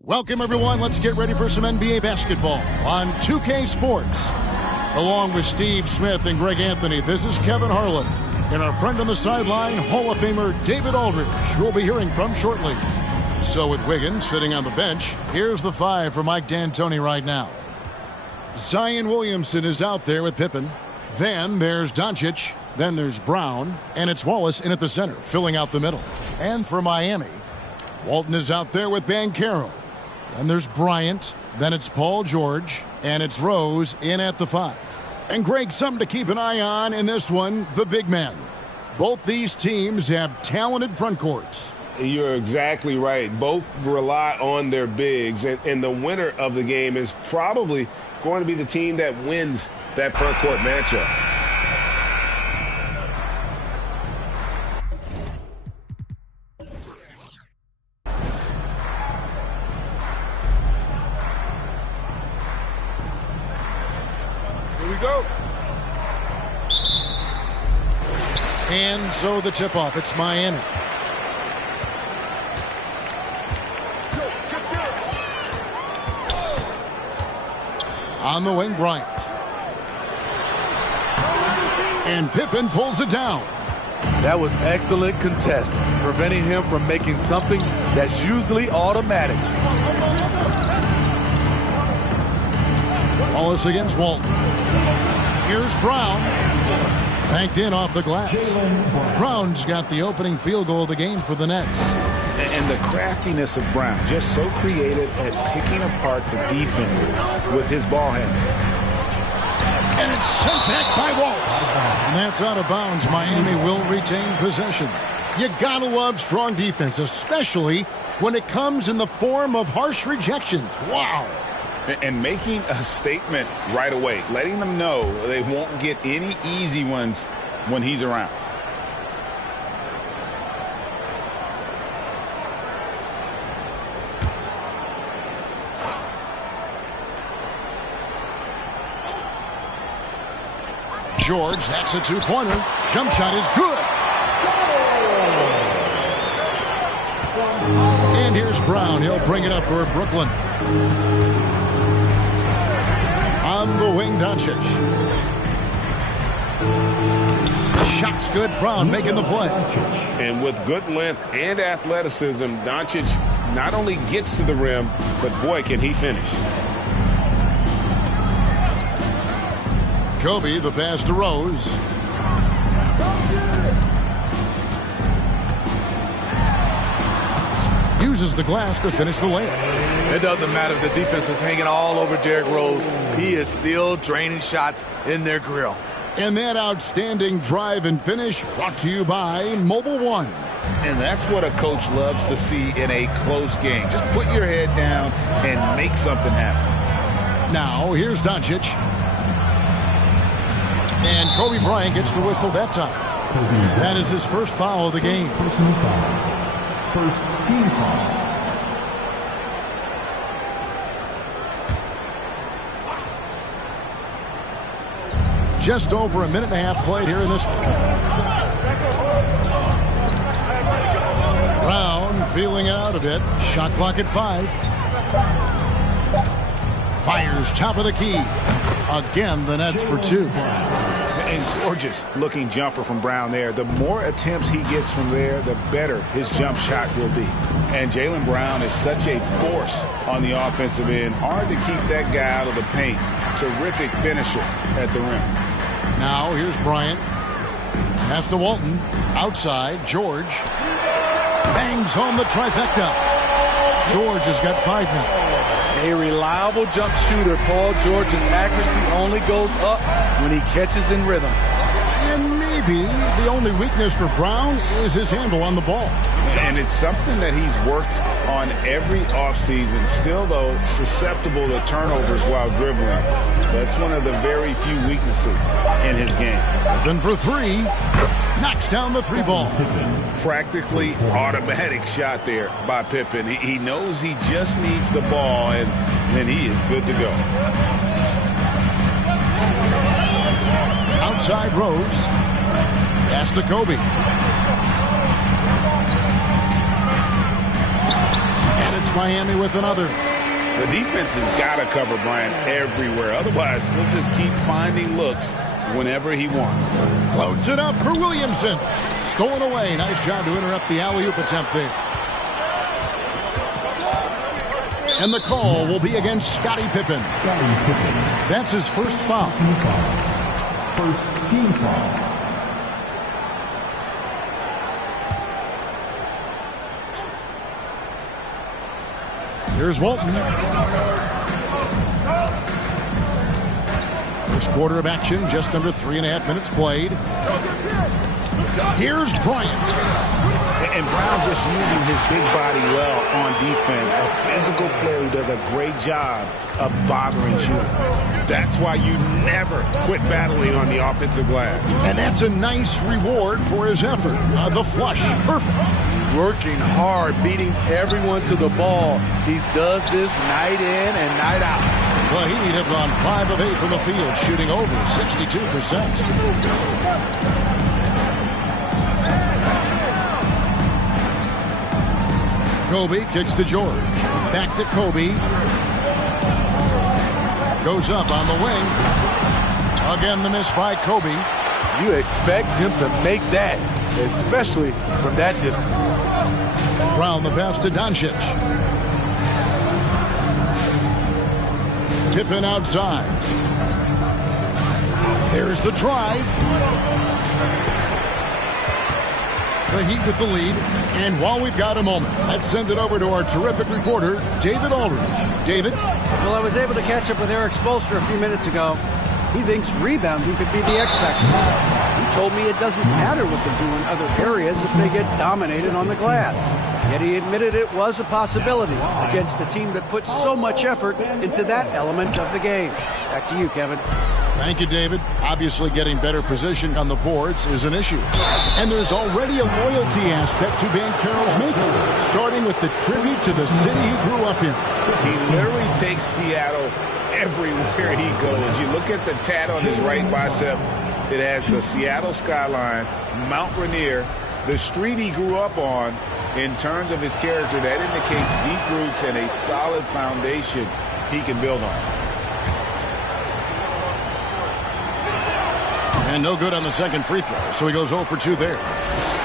Welcome, everyone. Let's get ready for some NBA basketball on 2K Sports. Along with Steve Smith and Greg Anthony, this is Kevin Harlan. And our friend on the sideline, Hall of Famer David Aldridge, who we'll be hearing from shortly. So with Wiggins sitting on the bench, here's the 5 for Mike D'Antoni right now. Zion Williamson is out there with Pippen. Then there's Doncic. Then there's Brown. And it's Wallace in at the center, filling out the middle. And for Miami, Walton is out there with Banchero. Then there's Bryant. Then it's Paul George. And it's Rose in at the 5. And Greg, something to keep an eye on in this one, the big men. Both these teams have talented front courts. You're exactly right. Both rely on their bigs. And the winner of the game is probably going to be the team that wins that front court matchup. Go. And so the tip-off, it's Miami. On the wing, Bryant. And Pippen pulls it down. That was excellent contest, preventing him from making something that's usually automatic. Wallace against Walton. Here's Brown. Banked in off the glass. Brown's got the opening field goal of the game for the Nets. And the craftiness of Brown, just so creative at picking apart the defense with his ball handling. And it's sent back by Wallace. And that's out of bounds. Miami will retain possession. You gotta love strong defense, especially when it comes in the form of harsh rejections. Wow. And making a statement right away, letting them know they won't get any easy ones when he's around. George, that's a two-pointer. Jump shot is good. And here's Brown. He'll bring it up for Brooklyn. On the wing, Doncic. The shot's good. Brown making the play. And with good length and athleticism, Doncic not only gets to the rim, but boy, can he finish. Kobe, the pass to Rose. Uses the glass to finish the layup. It doesn't matter if the defense is hanging all over Derrick Rose. He is still draining shots in their grill. And that outstanding drive and finish brought to you by Mobile One. And that's what a coach loves to see in a close game. Just put your head down and make something happen. Now, here's Doncic. And Kobe Bryant gets the whistle that time. That is his first foul of the game. Personal foul. First team foul. Just over a minute and a half played here in this one. Brown feeling out a bit. Shot clock at 5. Fires top of the key. Again, the Nets for 2. And gorgeous looking jumper from Brown there. The more attempts he gets from there, the better his jump shot will be. And Jaylen Brown is such a force on the offensive end. Hard to keep that guy out of the paint. Terrific finisher at the rim. Now here's Bryant. Pass to Walton. Outside, George. Bangs home the trifecta. George has got 5 now. A reliable jump shooter, Paul George's accuracy only goes up when he catches in rhythm. And maybe the only weakness for Brown is his handle on the ball. And it's something that he's worked on every offseason. Still, though, susceptible to turnovers while dribbling. That's one of the very few weaknesses in his game. Then for 3, knocks down the 3 ball. Practically automatic shot there by Pippen. He knows he just needs the ball, and then he is good to go. Outside Rose. Pass to Kobe. Miami with another. The defense has got to cover Bryant everywhere. Otherwise, he'll just keep finding looks whenever he wants. Loads it up for Williamson. Stolen away. Nice job to interrupt the alley-oop attempt there. And the call will be against Scottie Pippen. That's his first foul. First team foul. Here's Walton. First quarter of action, just under 3.5 minutes played. Here's Bryant. And Brown just using his big body well on defense. A physical player who does a great job of bothering you. That's why you never quit battling on the offensive glass. And that's a nice reward for his effort. The flush, perfect. Working hard, beating everyone to the ball. He does this night in and night out. The Heat have gone 5 of 8 from the field, shooting over 62%. Kobe kicks to George. Back to Kobe. Goes up on the wing. Again, the miss by Kobe. You expect him to make that, especially from that distance. Brown the pass to Doncic. Pippen outside. There's the drive. The Heat with the lead. And while we've got a moment, let's send it over to our terrific reporter, David Aldridge. David? Well, I was able to catch up with Eric Spoelstra a few minutes ago. He thinks rebounding could be the X factor. He told me it doesn't matter what they do in other areas if they get dominated on the glass. Yet he admitted it was a possibility against a team that puts so much effort into that element of the game. Back to you, Kevin. Thank you, David. Obviously, getting better position on the boards is an issue. And there's already a loyalty aspect to Banchero's making, starting with the tribute to the city he grew up in. He literally takes Seattle everywhere he goes. You look at the tat on his right bicep. It has the Seattle skyline, Mount Rainier, the street he grew up on. In terms of his character, that indicates deep roots and a solid foundation he can build on. And no good on the second free throw, so he goes 0 for 2 there.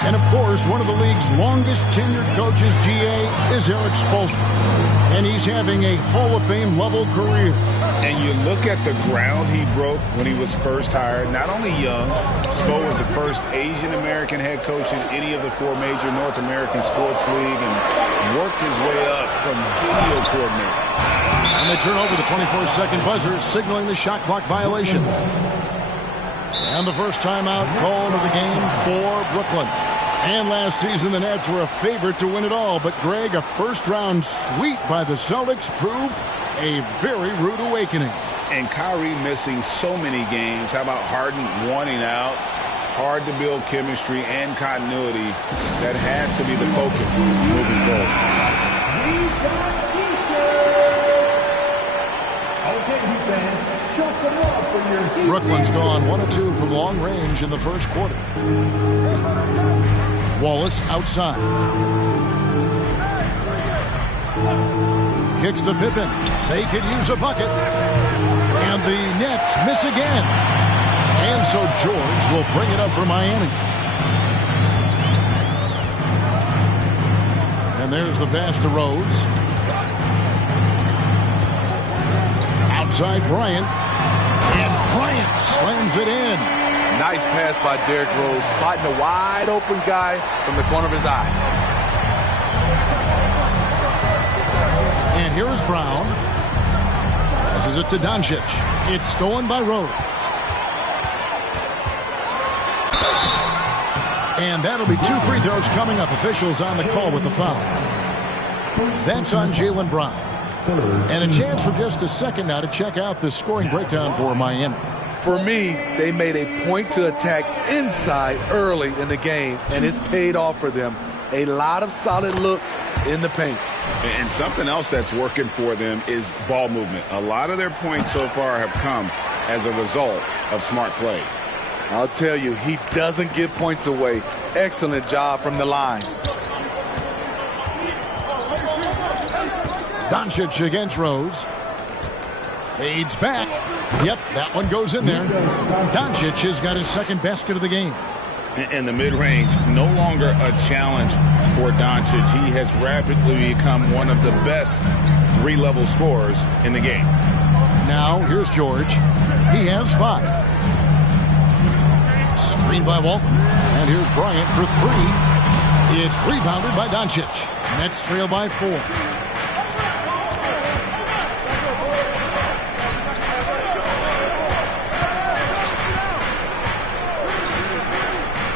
And, of course, one of the league's longest tenured coaches, GA, is Eric Spoelstra. And he's having a Hall of Fame level career. And you look at the ground he broke when he was first hired. Not only young, Spo was the first Asian-American head coach in any of the 4 major North American sports league and worked his way up from video coordinator. And they turn over the 24-second buzzer, signaling the shot clock violation. And the first timeout called of the game for Brooklyn. And last season, the Nets were a favorite to win it all. But, Greg, a first-round sweep by the Celtics proved a very rude awakening. And Kyrie missing so many games. How about Harden wanting out? Hard to build chemistry and continuity. That has to be the focus moving forward. Brooklyn's gone 1 of 2 from long range in the first quarter. Wallace outside. Kicks to Pippen. They could use a bucket. And the Nets miss again. And so George will bring it up for Miami. And there's the pass to Rose. Outside Bryant. And Bryant slams it in. Nice pass by Derrick Rose, spotting a wide open guy from the corner of his eye. And here's Brown. Passes it to Doncic. It's stolen by Rose. And that'll be 2 free throws coming up. Officials on the call with the foul. That's on Jaylen Brown. And a chance for just a second now to check out the scoring breakdown for Miami. For me, they made a point to attack inside early in the game, and it's paid off for them. A lot of solid looks in the paint. And something else that's working for them is ball movement. A lot of their points so far have come as a result of smart plays. I'll tell you, he doesn't give points away. Excellent job from the line. Doncic against Rose. Fades back. Yep, that one goes in there. Doncic has got his second basket of the game. And the mid-range, no longer a challenge for Doncic. He has rapidly become one of the best three-level scorers in the game. Now, here's George. He has 5. Screen by Walton. And here's Bryant for 3. It's rebounded by Doncic. Nets trail by 4.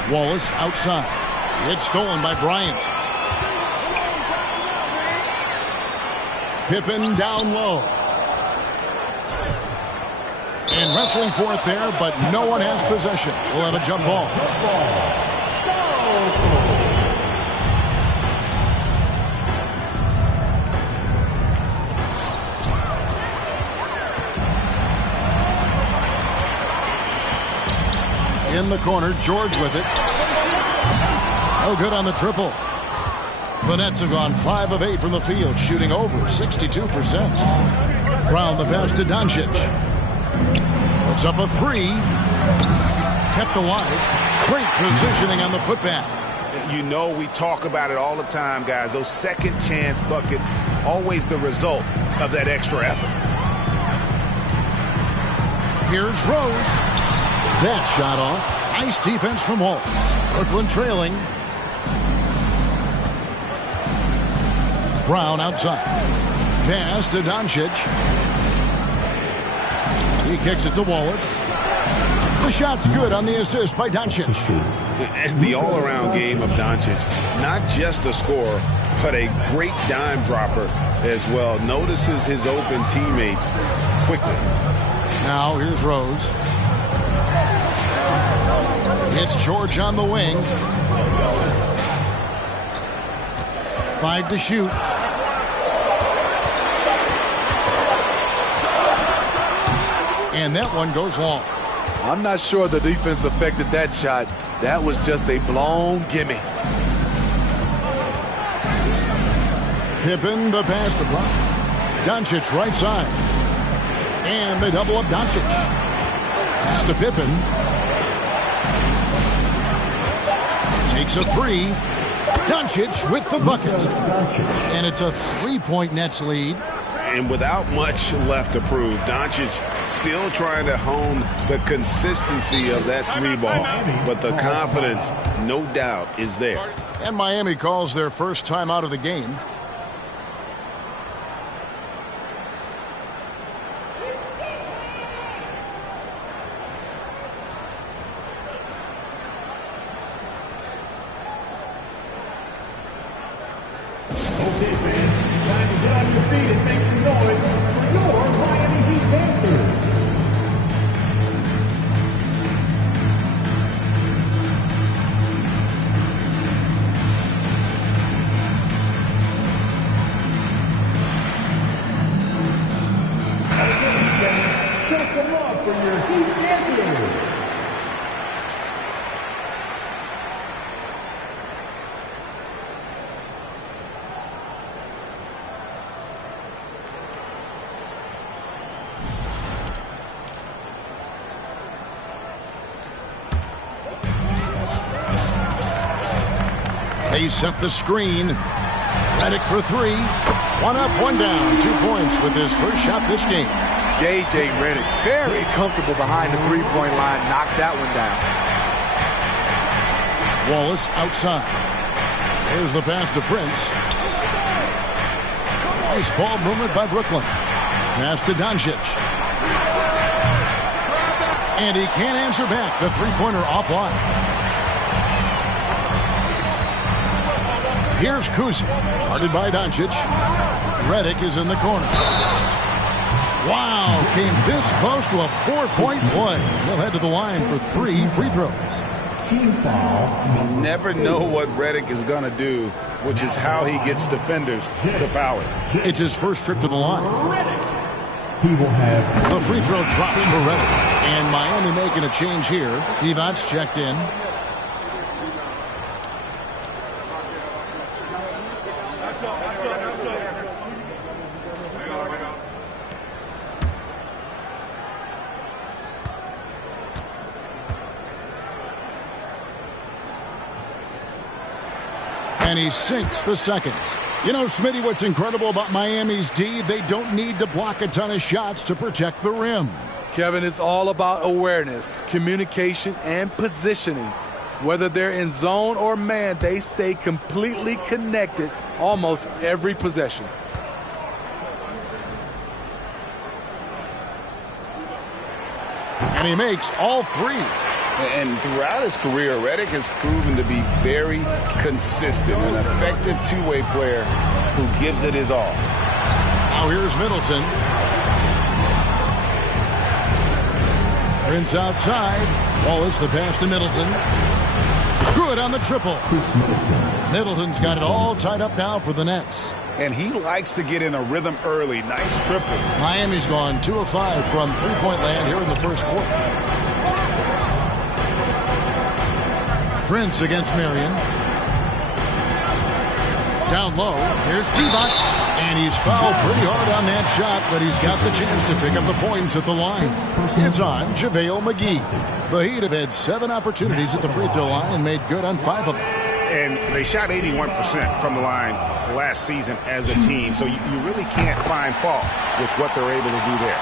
Wallace outside. It's stolen by Bryant. Pippen down low. And wrestling for it there, but no one has possession. We'll have a jump ball. In the corner, George with it. No good on the triple. The Nets have gone 5 of 8 from the field, shooting over 62%. Brown the pass to Doncic. Puts up a 3. Kept alive. Great positioning on the putback. You know, we talk about it all the time, guys. Those second chance buckets, always the result of that extra effort. Here's Rose. That shot off. Nice defense from Wallace. Brooklyn trailing. Brown outside. Pass to Doncic. He kicks it to Wallace. The shot's good on the assist by Doncic. And the all-around game of Doncic, not just a scorer, but a great dime dropper as well. Notices his open teammates quickly. Now here's Rose. It's George on the wing. 5 to shoot. And that one goes long. I'm not sure the defense affected that shot. That was just a blown gimme. Pippen the pass to Brown. Doncic right side. And they double up Doncic. Pass to Pippen. Takes a 3. Doncic with the bucket. And it's a 3-point Nets lead. And without much left to prove, Doncic still trying to hone the consistency of that 3-ball. But the confidence, no doubt, is there. And Miami calls their first time out of the game. Okay, fans, time to get on your feet and make some noise for your Miami Heat dancers. Show some love for your Heat dancers. They set the screen. Redick for 3. 1 up, 1 down. 2 points with his first shot this game. J.J. Redick, very comfortable behind the three-point line. Knocked that one down. Wallace outside. Here's the pass to Prince. Nice ball movement by Brooklyn. Pass to Doncic. And he can't answer back. The three-pointer offline. Here's Kuzi, guarded by Doncic. Redick is in the corner. Wow, came this close to a 4-point play. He'll head to the line for 3 free throws. Team foul. Never know what Redick is going to do, which is how he gets defenders to foul it. It's his first trip to the line. He will have The free throw drops for Redick. And Miami making a change here. Divac checked in. And he sinks the second. You know, Smitty, what's incredible about Miami's D, they don't need to block a ton of shots to protect the rim. Kevin, it's all about awareness, communication, and positioning. Whether they're in zone or man, they stay completely connected almost every possession. And he makes all three. And throughout his career, Redick has proven to be very consistent, an effective two-way player who gives it his all. Now here's Middleton. Prince outside. Wallace the pass to Middleton. Good on the triple. Middleton's got it all tied up now for the Nets. And he likes to get in a rhythm early. Nice triple. Miami's gone 2 of 5 from three-point land here in the first quarter. Prince against Marion. Down low. Here's Divac. And he's fouled pretty hard on that shot, but he's got the chance to pick up the points at the line. It's on JaVale McGee. The Heat have had 7 opportunities at the free throw line and made good on 5 of them. And they shot 81% from the line last season as a team, so you really can't find fault with what they're able to do there.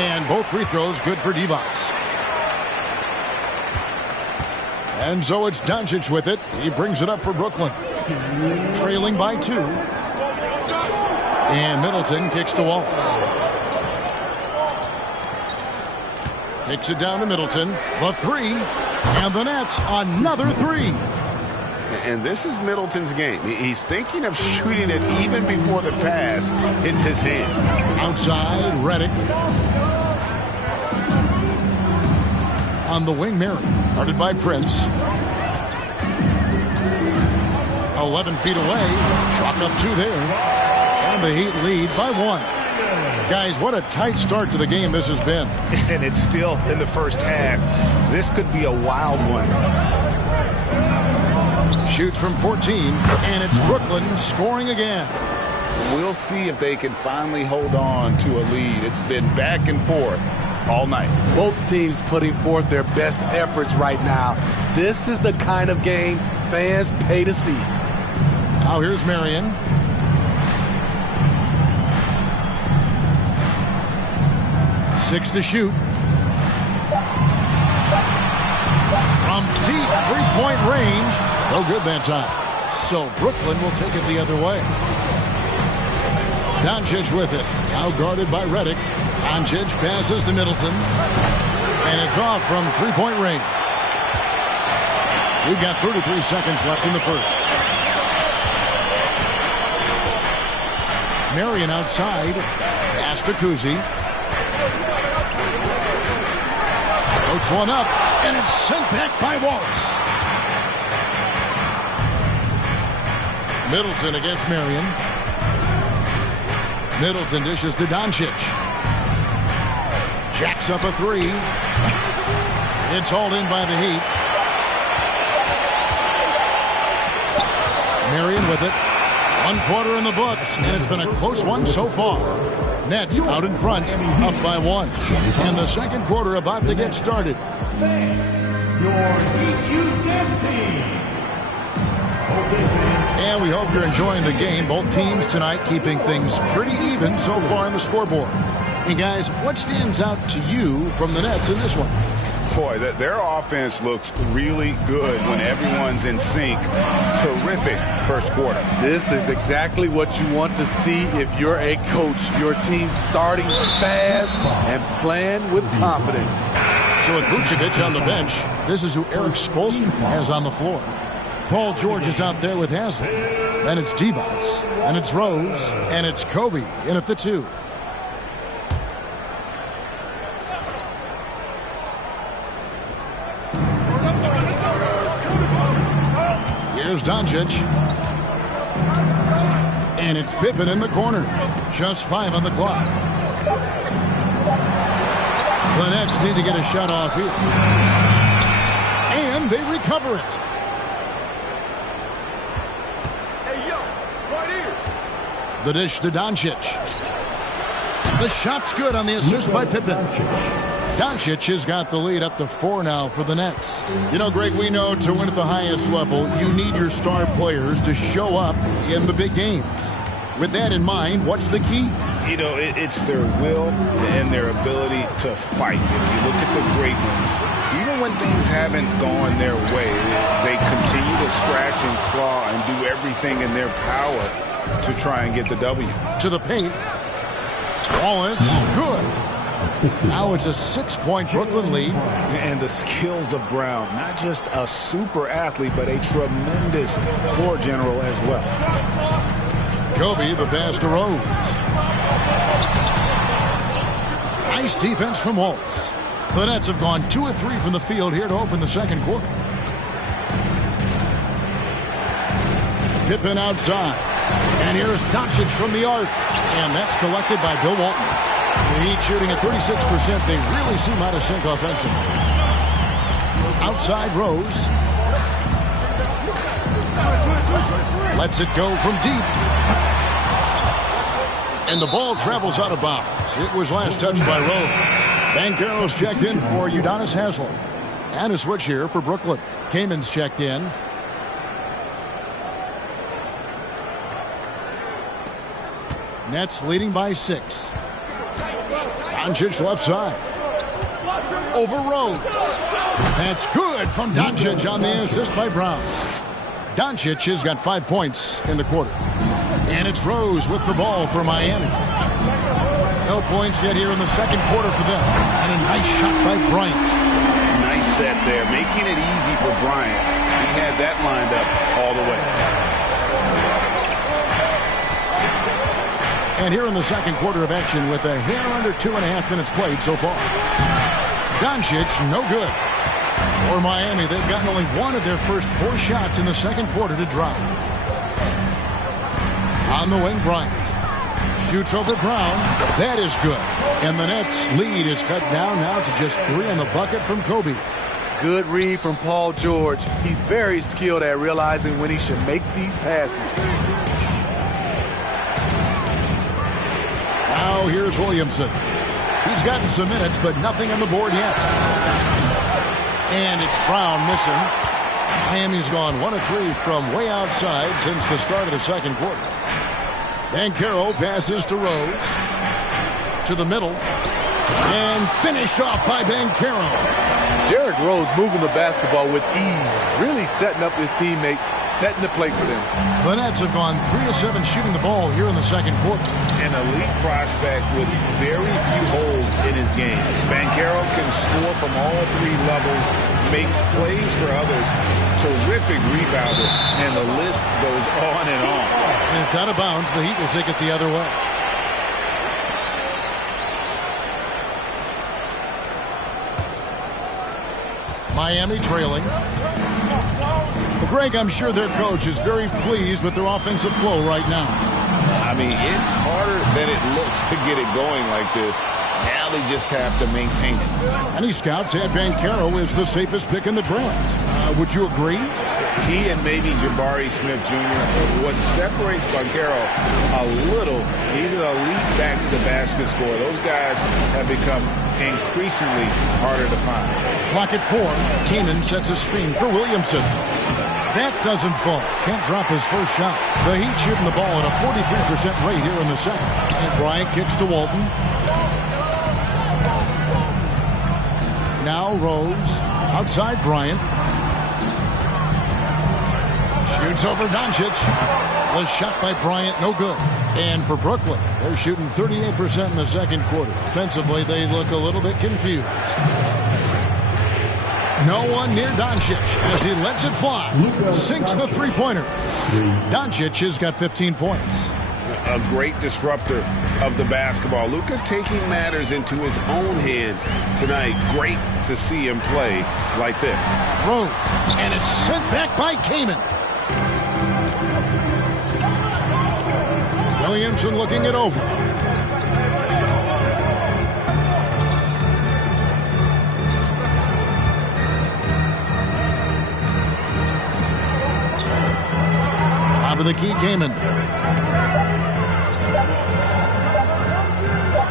And both free throws good for Divac. And so it's Doncic with it. He brings it up for Brooklyn. Trailing by 2. And Middleton kicks to Wallace. Kicks it down to Middleton. The 3. And the Nets, another 3. And this is Middleton's game. He's thinking of shooting it even before the pass hits his hands. Outside, Redick. On the wing, Mary. Guarded by Prince. 11 feet away. Chalk up 2 there. And the Heat lead by 1. Guys, what a tight start to the game this has been. And it's still in the first half. This could be a wild one. Shoots from 14, and it's Brooklyn scoring again. We'll see if they can finally hold on to a lead. It's been back and forth all night. Both teams putting forth their best efforts right now. This is the kind of game fans pay to see. Now here's Marion. Six to shoot. From deep three-point range. No good that time. So Brooklyn will take it the other way. Doncic with it. Now guarded by Redick. Doncic passes to Middleton. And it's off from three-point range. We've got 33 seconds left in the first. Marion outside. Pass to Kuzi. Floats one up. And it's sent back by Wallace. Middleton against Marion. Middleton dishes to Doncic. Jacks up a 3. It's hauled in by the Heat. Marion with it. 1 quarter in the books, and it's been a close one so far. Nets out in front, up by 1. And the second quarter about to get started. And we hope you're enjoying the game. Both teams tonight keeping things pretty even so far on the scoreboard. And guys, what stands out to you from the Nets in this one? Boy, their offense looks really good when everyone's in sync. Terrific first quarter. This is exactly what you want to see if you're a coach. Your team starting fast and playing with confidence. So with Vucevic on the bench, this is who Eric Spoelstra has on the floor. Paul George is out there with Haslem. Then it's Divac, and it's Rose, and it's Kobe in at the 2. Here's Doncic. And it's Pippen in the corner. Just 5 on the clock. The Nets need to get a shot off here. And they recover it. Hey, yo, right here. The dish to Doncic. The shot's good on the assist by Pippen. Doncic has got the lead up to 4 now for the Nets. You know, Greg, we know to win at the highest level, you need your star players to show up in the big games. With that in mind, what's the key? You know, it's their will and their ability to fight. If you look at the great ones, even when things haven't gone their way, they continue to scratch and claw and do everything in their power to try and get the W. To the paint. Wallace, good. Now it's a 6-point Brooklyn lead. And the skills of Brown, not just a super athlete, but a tremendous floor general as well. Kobe, the pass to Rose. Nice defense from Wallace. The Nets have gone 2 of 3 from the field here to open the second quarter. Pippen outside. And here's Doncic from the arc. And that's collected by Bill Walton. The Heat shooting at 36%. They really seem out of sync offensively. Outside Rose. Lets it go from deep. And the ball travels out of bounds. It was last touched by Rose. Banchero's checked in for Udonis Haslem. And a switch here for Brooklyn. Kaman's checked in. Nets leading by 6. Doncic left side. Over Rose. That's good from Doncic on the assist by Brown. Doncic has got 5 points in the quarter. And it's Rose with the ball for Miami. No points yet here in the second quarter for them. And a nice shot by Bryant. Nice set there, making it easy for Bryant. He had that lined up all the way. And here in the second quarter of action with a hair under 2.5 minutes played so far. Doncic, no good. For Miami, they've gotten only 1 of their first 4 shots in the second quarter to drop. On the wing, Bryant. Shoots over Brown. That is good. And the Nets' lead is cut down now to just 3 on the bucket from Kobe. Good read from Paul George. He's very skilled at realizing when he should make these passes. Now here's Williamson. He's gotten some minutes, but nothing on the board yet. And it's Brown missing. Miami's gone 1 of 3 from way outside since the start of the second quarter. Banchero passes to Rose. To the middle. And finished off by Banchero. Derrick Rose moving the basketball with ease, really setting up his teammates, setting the play for them. The Nets have gone 3 of 7 shooting the ball here in the second quarter. An elite prospect with very few holes in his game. Banchero can score from all 3 levels, makes plays for others, terrific rebounder, and the list goes on and on. And it's out of bounds. The Heat will take it the other way. Miami trailing. Well, Greg, I'm sure their coach is very pleased with their offensive flow right now. I mean, it's harder than it looks to get it going like this. Now they just have to maintain it. Any scouts had Banchero as the safest pick in the draft. Would you agree? He and maybe Jabari Smith Jr. What separates Banchero a little, he's an elite back-to-the-basket scorer. Those guys have become increasingly harder to find. Clock at 4. Keenan sets a screen for Williamson. That doesn't fall. Can't drop his first shot. The Heat shooting the ball at a 43% rate here in the second. And Bryant kicks to Walton. Now Rose. Outside Bryant. Shoots over Doncic. The shot by Bryant, no good. And for Brooklyn, they're shooting 38% in the second quarter. Offensively, they look a little bit confused. No one near Doncic as he lets it fly. Sinks the three-pointer. Doncic has got 15 points. A great disruptor of the basketball. Luka taking matters into his own hands tonight. Great to see him play like this. Rose, and it's sent back by Kaman. Williamson looking it over. Top of the key, Kamen.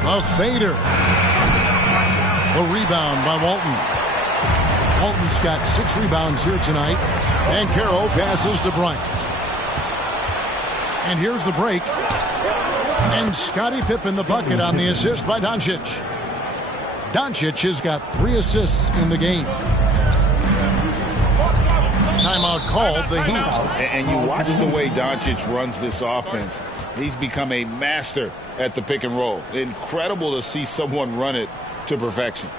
A fader. The rebound by Walton. Walton's got 6 rebounds here tonight. And Carroll passes to Bryant. And here's the break. And Scottie Pippen the bucket on the assist by Doncic. Doncic has got 3 assists in the game. Timeout called, the Heat. And you watch the way Doncic runs this offense. He's become a master at the pick and roll. Incredible to see someone run it to perfection.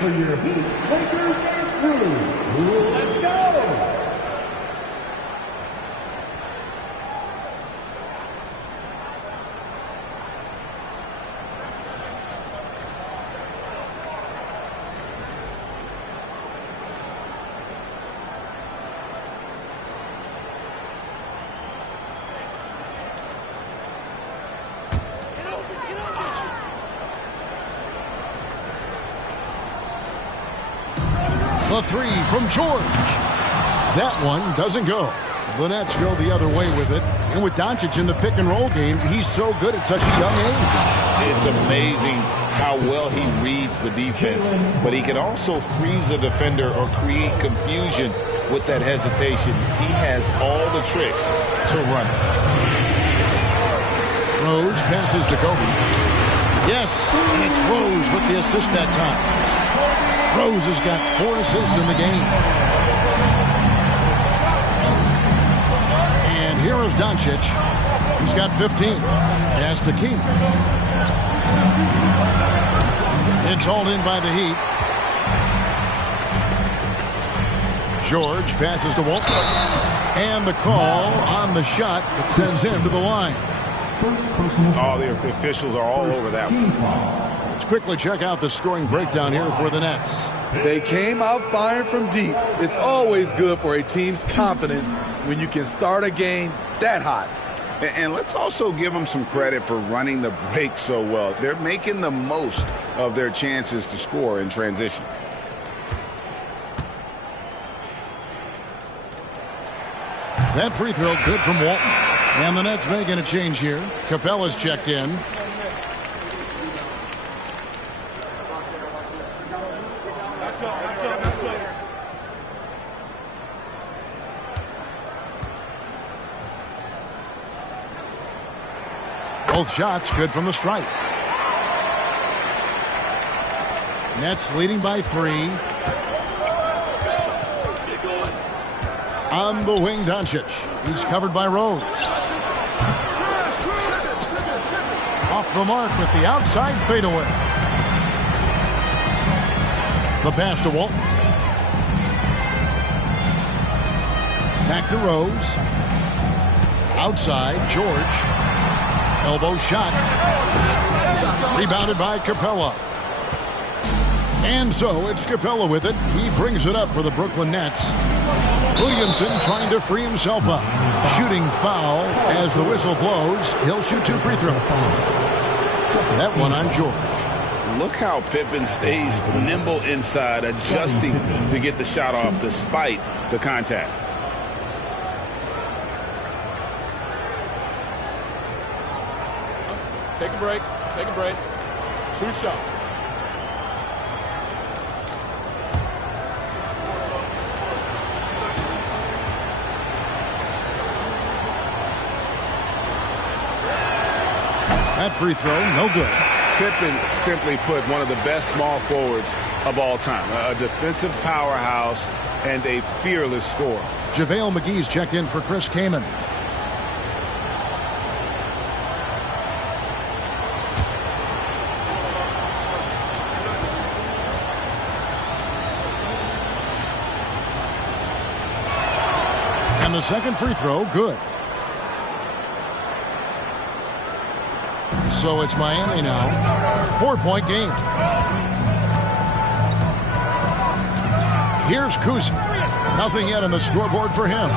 For your Heat Lakers dance crew, let's go! The 3 from George. That one doesn't go. The Nets go the other way with it. And with Doncic in the pick and roll game, he's so good at such a young age. It's amazing how well he reads the defense, but he can also freeze a defender or create confusion with that hesitation. He has all the tricks to run it. Rose passes to Kobe. Yes, and it's Rose with the assist that time. Rose has got 4 assists in the game. And here is Doncic. He's got 15. Pass to Keenan. It's hauled in by the Heat. George passes to Walton. And the call on the shot that sends him to the line. Oh, the officials are all over that one. Let's quickly check out the scoring breakdown here for the Nets. They came out firing from deep. It's always good for a team's confidence when you can start a game that hot. And let's also give them some credit for running the break so well. They're making the most of their chances to score in transition. That free throw good from Walton. And the Nets making a change here. Capella's checked in. Both shots good from the stripe. Nets leading by 3. On the wing, Doncic. He's covered by Rose. Off the mark with the outside fadeaway. The pass to Walton. Back to Rose. Outside, George. Elbow shot. Rebounded by Capella. And so it's Capella with it. He brings it up for the Brooklyn Nets. Williamson trying to free himself up. Shooting foul as the whistle blows. He'll shoot 2 free throws. That one on George. Look how Pippen stays nimble inside, adjusting to get the shot off despite the contact. Take a break. Take a break. 2 shots. That free throw, no good. Pippen simply put one of the best small forwards of all time. A defensive powerhouse and a fearless scorer. JaVale McGee's checked in for Chris Kaman. And the second free throw, good. So it's Miami now. 4-point game. Here's Kuzi. Nothing yet on the scoreboard for him.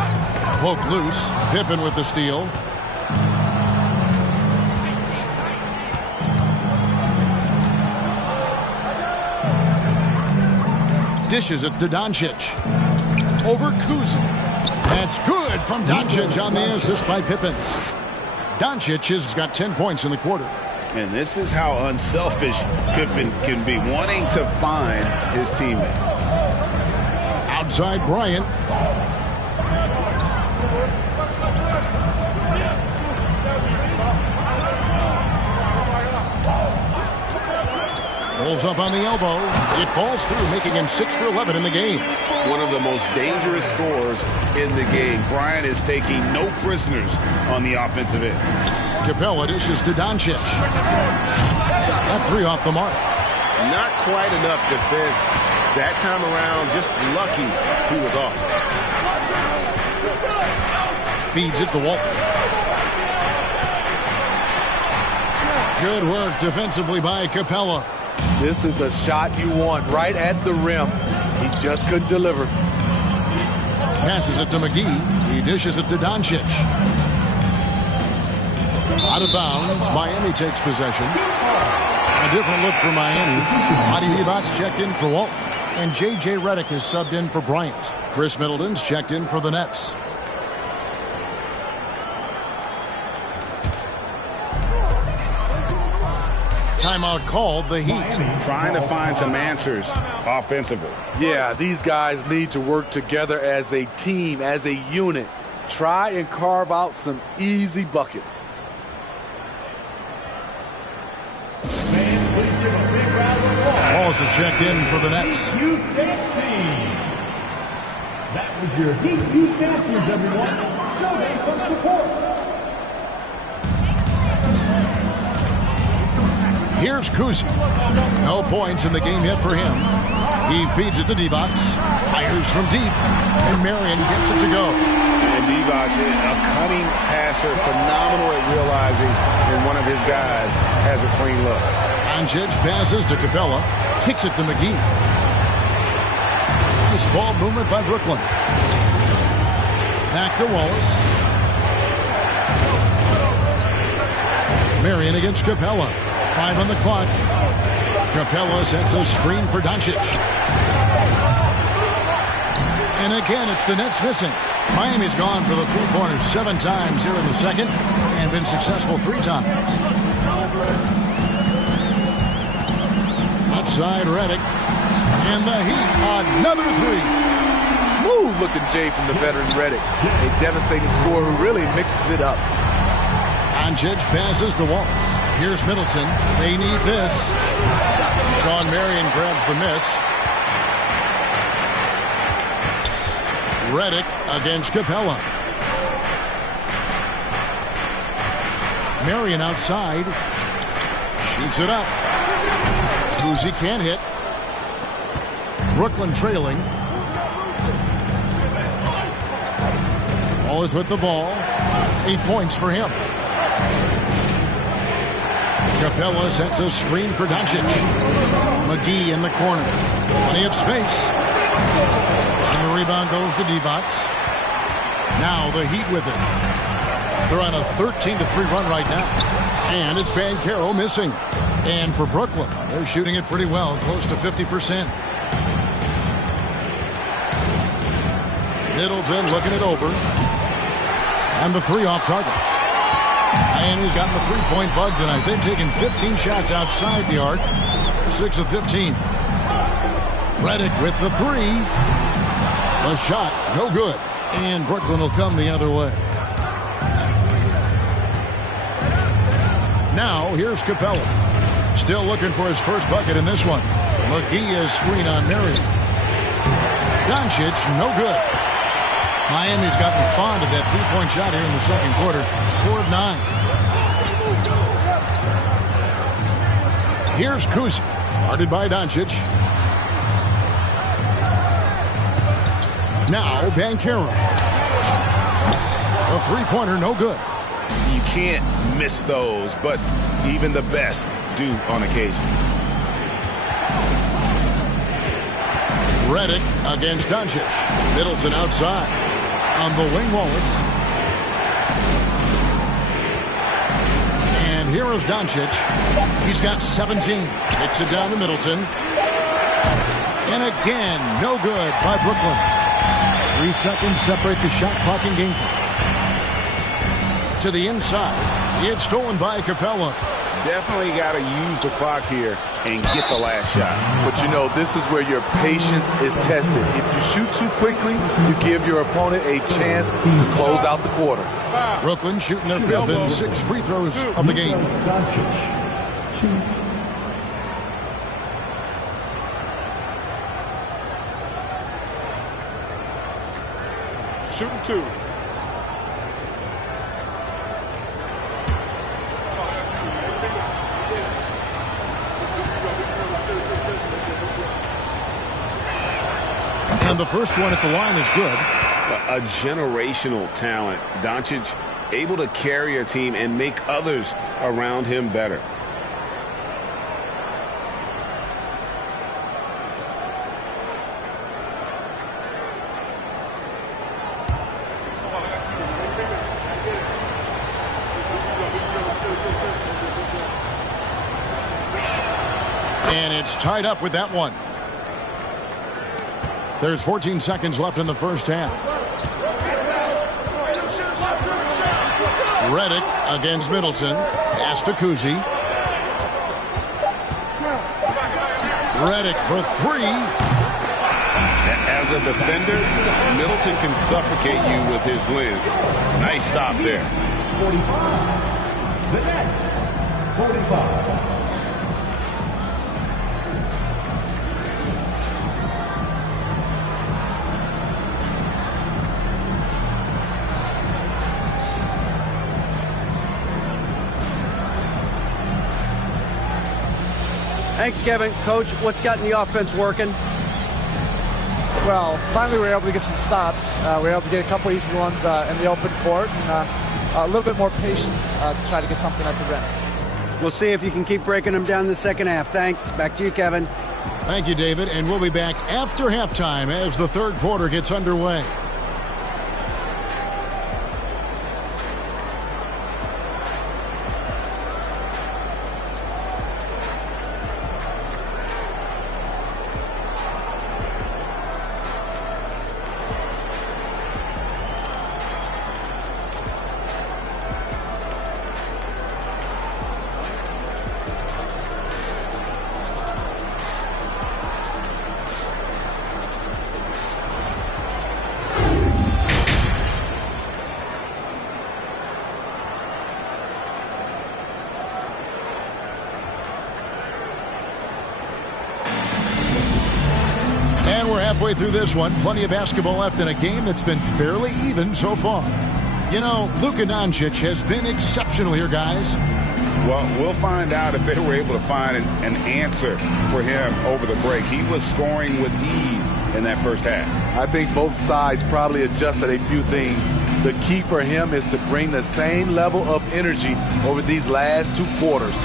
Poked loose. Pippen with the steal. Dishes it to Doncic. Over Kuzi. That's good from Doncic on the assist by Pippen. Doncic has got 10 points in the quarter. And this is how unselfish Pippen can be, wanting to find his teammate. Outside Bryant. Pulls up on the elbow. It falls through, making him 6 for 11 in the game. One of the most dangerous scorers in the game. Bryant is taking no prisoners on the offensive end. Capella dishes to Doncic. That 3 off the mark. Not quite enough defense that time around. Just lucky he was off. Feeds it to Walton. Good work defensively by Capella. This is the shot you want right at the rim. He just couldn't deliver. Passes it to McGee. He dishes it to Doncic. Out of bounds. Miami takes possession. A different look for Miami. Adi Divac checked in for Walton. And J.J. Redick is subbed in for Bryant. Chris Middleton's checked in for the Nets. Timeout called, the Heat. Trying to find some answers offensively. Yeah, these guys need to work together as a team, as a unit. Try and carve out some easy buckets. Walls is checked in for the Nets. Youth Dance Team. That was your Heat Youth Dancers, everyone. Show them some support. Here's Kuzi. No points in the game yet for him. He feeds it to Divac. Fires from deep. And Marion gets it to go. And Divac, a cunning passer, phenomenal at realizing when one of his guys has a clean look. Doncic passes to Capella. Kicks it to McGee. Nice ball movement by Brooklyn. Back to Wallace. Marion against Capella. 5 on the clock. Capella sets a screen for Doncic. And again, it's the Nets missing. Miami's gone for the three-pointers 7 times here in the second and been successful 3 times. Left side, Redick. And the Heat, another 3. Smooth-looking J from the veteran Redick. A devastating scorer who really mixes it up. Doncic passes to Waltz. Here's Middleton. They need this. Sean Marion grabs the miss. Redick against Capella. Marion outside. Shoots it up. Kuzi can't hit. Brooklyn trailing. Wallace with the ball. 8 points for him. Capella sets a screen for Doncic. McGee in the corner. Plenty of space. And the rebound goes to Divac. Now the Heat with it. They're on a 13-3 run right now. And it's Banchero missing. And for Brooklyn, they're shooting it pretty well, close to 50%. Middleton looking it over. And the 3 off target. Miami's gotten the 3-point bug tonight. They've taken 15 shots outside the arc. 6 of 15. Redick with the 3. The shot, no good. And Brooklyn will come the other way. Now, here's Capella. Still looking for his first bucket in this one. McGee is screen on Marion. Doncic, no good. Miami's gotten fond of that 3-point shot here in the second quarter. 4 of 9. Here's Kuzi. Guarded by Doncic. Now Banchero. A 3-pointer, no good. You can't miss those, but even the best do on occasion. Redick against doncic. Middleton outside. On the wing, Wallace. And here is doncic. He's got 17. Kicks it down to Middleton. And again, no good by Brooklyn. 3 seconds separate the shot clock and game clock. To the inside. It's stolen by Capella. Definitely got to use the clock here and get the last shot. But you know, this is where your patience is tested. If you shoot too quickly, you give your opponent a chance to close out the quarter. Brooklyn shooting their 5th and 6 free throws of the game. Shooting 2. And the first one at the line is good. A generational talent. Doncic able to carry a team and make others around him better. And it's tied up with that one. There's 14 seconds left in the first half. Redick against Middleton. Pass to Kuzi. Redick for 3. As a defender, Middleton can suffocate you with his length. Nice stop there. 45. The Nets. 45. Thanks, Kevin. Coach, what's gotten the offense working? Well, finally we were able to get some stops. We were able to get a couple easy ones in the open court, and a little bit more patience to try to get something at the rim. We'll see if you can keep breaking them down in the second half. Thanks. Back to you, Kevin. Thank you, David. And we'll be back after halftime as the third quarter gets underway. Halfway through this one, plenty of basketball left in a game that's been fairly even so far. You know, Luka Doncic has been exceptional here, guys. Well, we'll find out if they were able to find an answer for him over the break. He was scoring with ease in that first half. I think both sides probably adjusted a few things. The key for him is to bring the same level of energy over these last 2 quarters.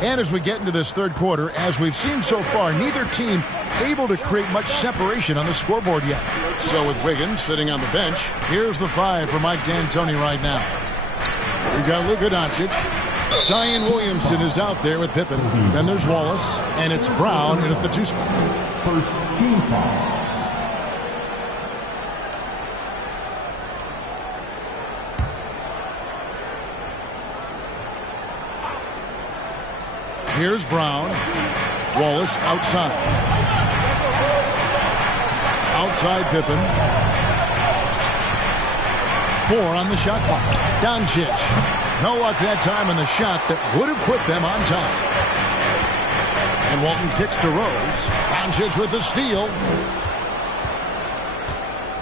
And as we get into this third quarter, as we've seen so far, neither team able to create much separation on the scoreboard yet. So with Wiggins sitting on the bench, here's the 5 for Mike D'Antoni right now. We've got Luka Doncic. Zion Williamson is out there with Pippen. Then there's Wallace, and it's Brown in at the 2 spot. First team foul. Here's Brown. Wallace outside. Outside Pippen. 4 on the shot clock. Doncic. No luck that time on the shot that would have put them on top. And Walton kicks to Rose. Doncic with the steal.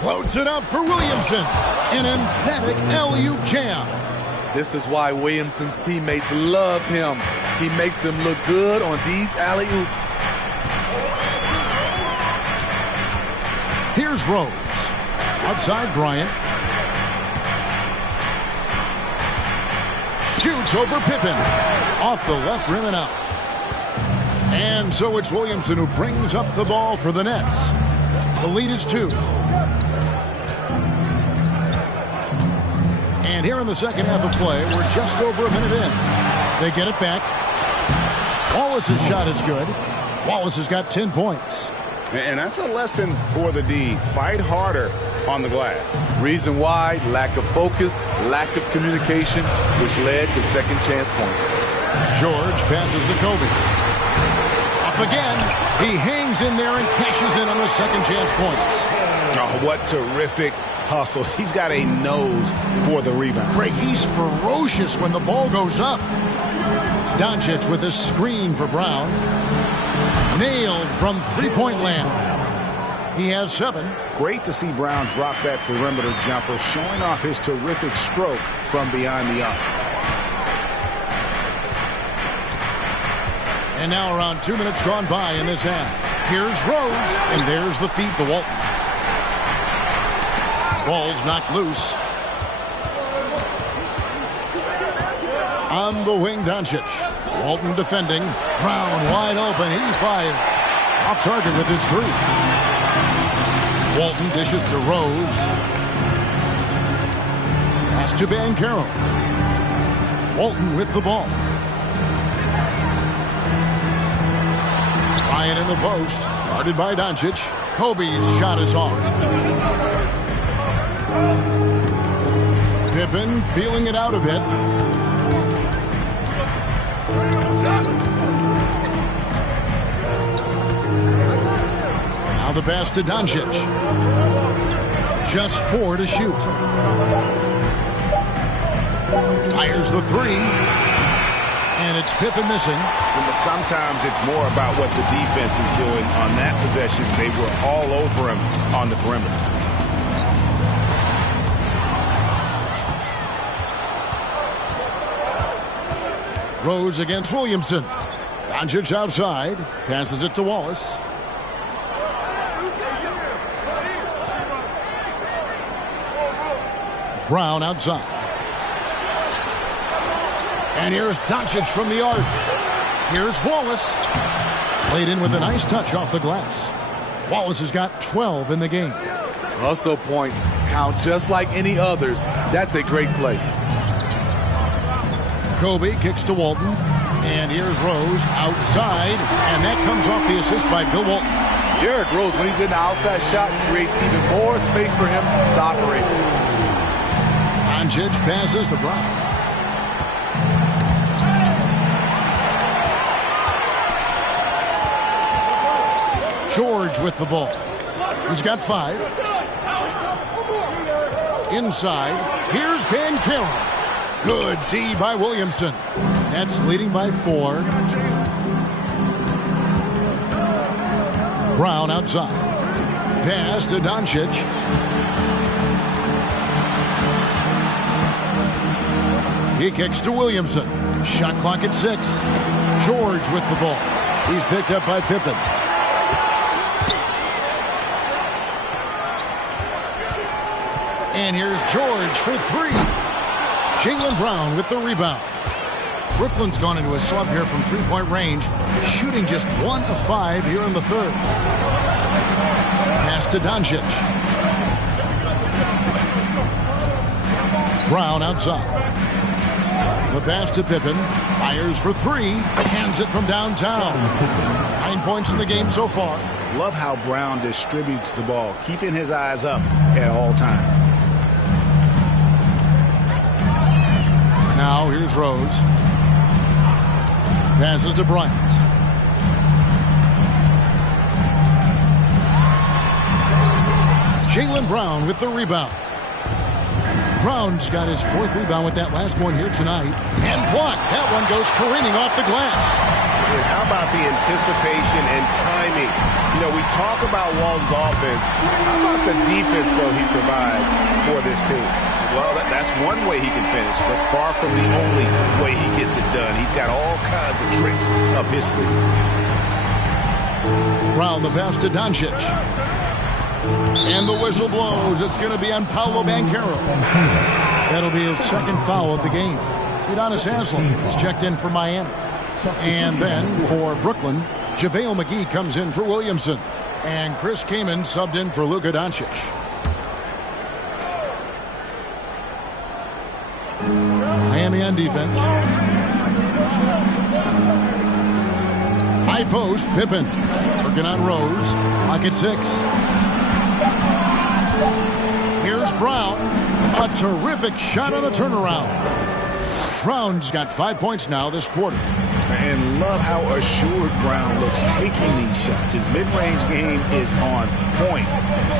Floats it up for Williamson. An emphatic alley-oop jam. This is why Williamson's teammates love him. He makes them look good on these alley-oops. Here's Rose. Outside Bryant. shoots over Pippen. Off the left rim and out. And so it's Williamson who brings up the ball for the Nets. The lead is 2. And here in the second half of play, we're just over a minute in. They get it back. Wallace's shot is good. Wallace has got 10 points. And that's a lesson for the D. Fight harder on the glass. Reason why, lack of focus, lack of communication, which led to second chance points. George passes to Kobe. Up again. He hangs in there and cashes in on the second chance points. Oh, what terrific hustle. He's got a nose for the rebound. Craig, he's ferocious when the ball goes up. Doncic with a screen for Brown. Nailed from three-point land. He has 7. Great to see Brown drop that perimeter jumper, showing off his terrific stroke from beyond the arc. And now around 2 minutes gone by in this half. Here's Rose, and there's the feed to Walton. Ball's knocked loose. On the wing, Doncic. Walton defending. Brown wide open. He fires. Off target with his 3. Walton dishes to Rose. Pass to Banchero. Walton with the ball. Ryan in the post. Guarded by Doncic. Kobe's shot is off. Pippen feeling it out a bit. Now the pass to Doncic. Just 4 to shoot. Fires the 3. And it's Pippen missing. Sometimes it's more about what the defense is doing on that possession. They were all over him on the perimeter. Rose against Williamson. Doncic outside. Passes it to Wallace. Brown outside. And here's Doncic from the arc. Here's Wallace. Played in with a nice touch off the glass. Wallace has got 12 in the game. Hustle points count just like any others. That's a great play. Kobe kicks to Walton. And here's Rose outside. And that comes off the assist by Bill Walton. Derrick Rose, when he's in the outside shot, creates even more space for him to operate. Doncic passes to Brown. George with the ball. He's got 5. Inside. Here's Banchero. Good D by Williamson. Nets leading by 4. Brown outside. Pass to Doncic. He kicks to Williamson. Shot clock at 6. George with the ball. He's picked up by Pippen. And here's George for 3. Jaylen Brown with the rebound. Brooklyn's gone into a slump here from three-point range, shooting just 1 of 5 here in the third. Pass to Doncic. Brown outside. The pass to Pippen. Fires for 3. Hands it from downtown. 9 points in the game so far. Love how Brown distributes the ball, keeping his eyes up at all times. Now here's Rose. Passes to Bryant. Jaylen Brown with the rebound. Brown's got his 4th rebound with that last one here tonight. And blocked. That one goes careening off the glass. And how about the anticipation and timing? You know, we talk about Walton's offense. How about the defense, though, he provides for this team? Well, that's one way he can finish, but far from the only way he gets it done. He's got all kinds of tricks up his sleeve. Brown the pass to Doncic. And the whistle blows. It's going to be on Paolo Banchero. That'll be his 2nd foul of the game. Udonis Haslem is checked in for Miami. And then for Brooklyn, JaVale McGee comes in for Williamson. And Chris Kaman subbed in for Luka Doncic. Miami on defense. High post, Pippen. Working on Rose. Pocket 6. Here's Brown. A terrific shot on the turnaround. Brown's got 5 points now this quarter. And love how assured Brown looks taking these shots. His mid-range game is on point.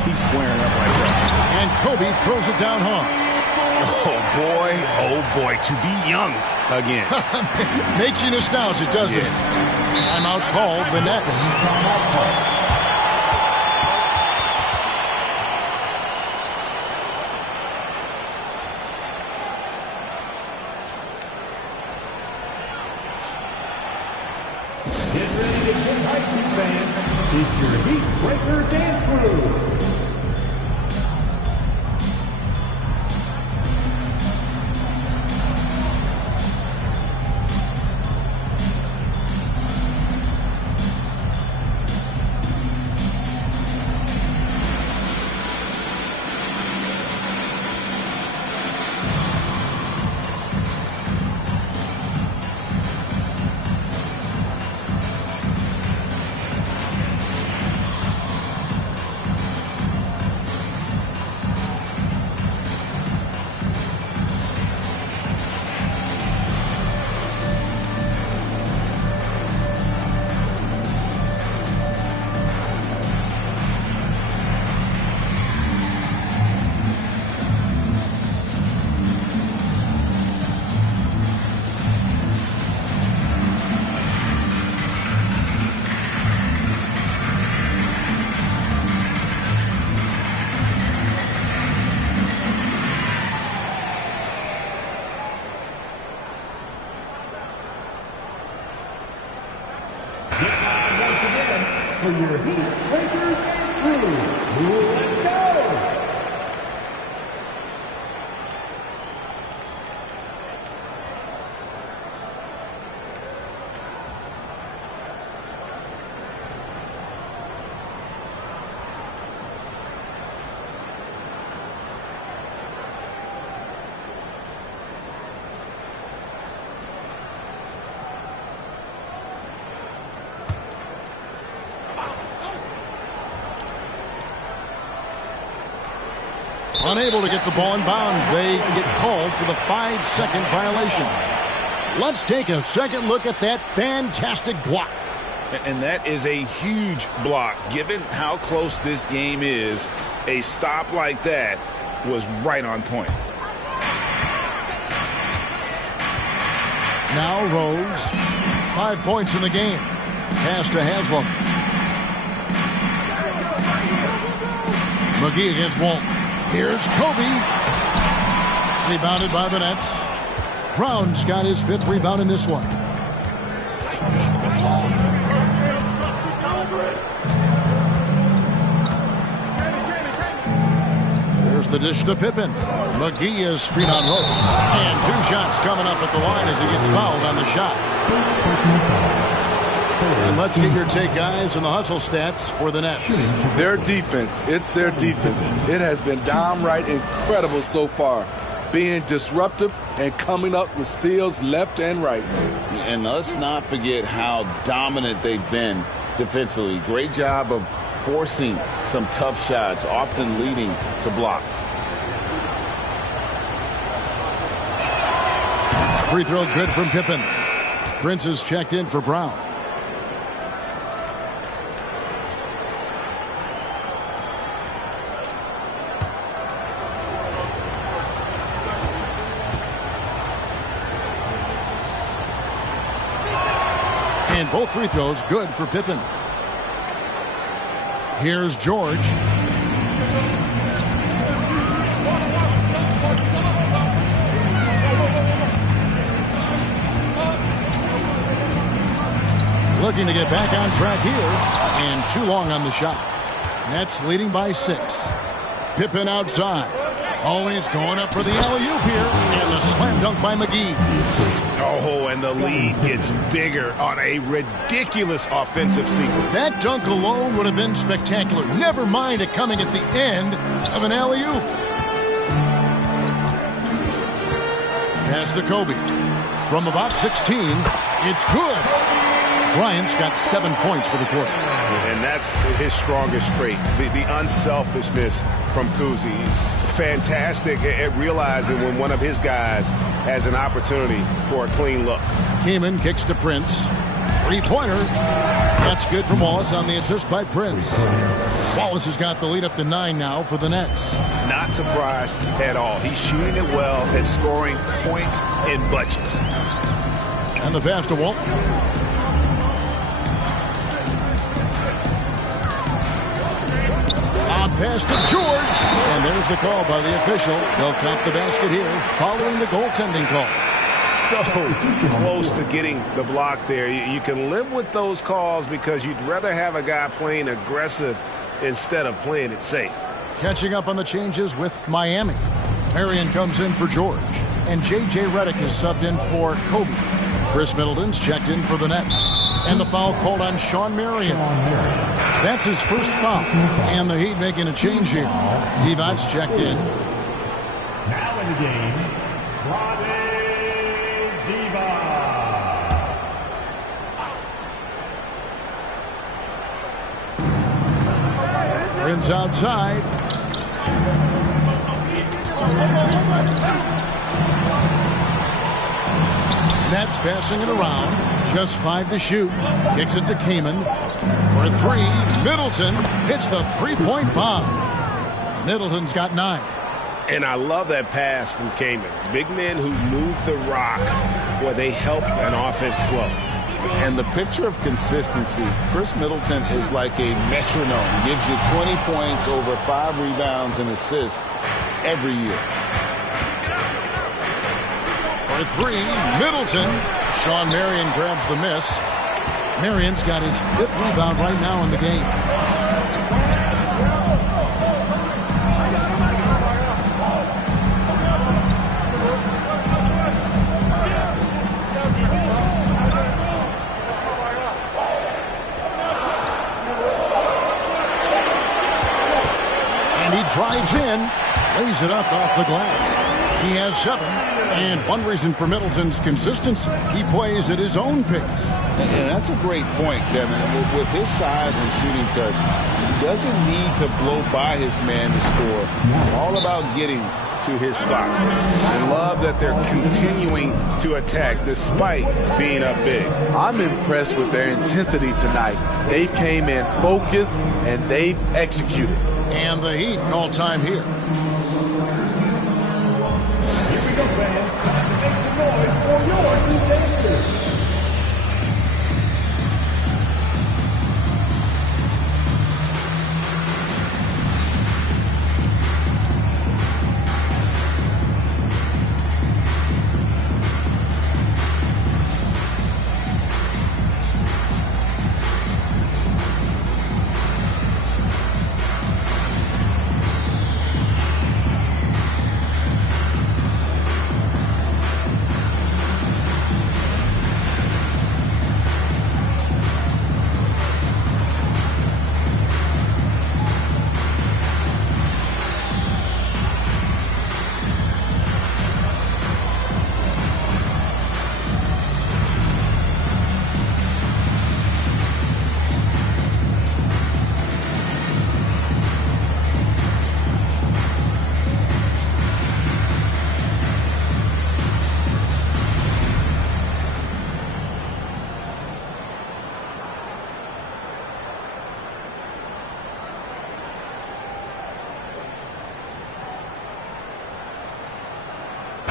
He's squaring up like that. And Kobe throws it down hard. Oh boy, to be young again. Makes you nostalgic, doesn't it? Timeout called the Nets. Get ready to get hyped, fans. It's your Heat Breaker Dance Crew. For your Heat Breaker Dance Crew. Let's go! Unable to get the ball in bounds. They get called for the 5-second violation. Let's take a second look at that fantastic block. And that is a huge block. Given how close this game is, a stop like that was right on point. Now Rose. 5 points in the game. Pass to Haslem. McGee against Walton. Here's Kobe. Rebounded by the Nets. Brown's got his 5th rebound in this one. There's the dish to Pippen. McGee is screen on Rose. And 2 shots coming up at the line as he gets fouled on the shot. And let's get your take, guys, on the hustle stats for the Nets. Their defense, it's their defense. It has been downright incredible so far, being disruptive and coming up with steals left and right. And let's not forget how dominant they've been defensively. Great job of forcing some tough shots, often leading to blocks. Free throw good from Pippen. Prince is checked in for Brown. And both free throws good for Pippen. Here's George. Looking to get back on track here. And too long on the shot. Nets leading by 6. Pippen outside. Always going up for the alley-oop here. And the slam dunk by McGee. Oh, and the lead gets bigger on a ridiculous offensive sequence. That dunk alone would have been spectacular. Never mind it coming at the end of an alley-oop. Pass to Kobe. From about 16, it's good. Bryant's got 7 points for the quarter. And that's his strongest trait, the unselfishness from Kuzi. Fantastic at realizing when one of his guys has an opportunity for a clean look. Keeman kicks to Prince. Three-pointer. That's good from Wallace on the assist by Prince. Wallace has got the lead up to 9 now for the Nets. Not surprised at all. He's shooting it well and scoring points in bunches. And the pass to Walt. Pass to George. And there's the call by the official. They'll count the basket here following the goaltending call. So close to getting the block there. You can live with those calls because you'd rather have a guy playing aggressive instead of playing it safe. Catching up on the changes with Miami. Marion comes in for George. And J.J. Redick is subbed in for Kobe. Chris Middleton's checked in for the Nets. And the foul called on Sean Marion. That's his first foul. And the Heat making a change here. Divac's checked in. Now in the game, Divac. Prince outside. Nets passing it around. Just 5 to shoot. Kicks it to Keeman. For 3, Middleton hits the three-point bomb. Middleton's got 9. And I love that pass from Kamen. Big men who move the rock where they help an offense flow. And the picture of consistency, Chris Middleton is like a metronome. He gives you 20 points, over 5 rebounds and assists every year. For 3, Middleton. Sean Marion grabs the miss. Marion's got his 5th rebound right now in the game. And he drives in, lays it up off the glass. He has 7, and one reason for Middleton's consistency, he plays at his own pace. And that's a great point, Kevin. With his size and shooting touch, he doesn't need to blow by his man to score. All about getting to his spot. I love that they're continuing to attack despite being up big. I'm impressed with their intensity tonight. They came in focused and they've executed. And the Heat call time here. Fans, time to make some noise for your new dancers.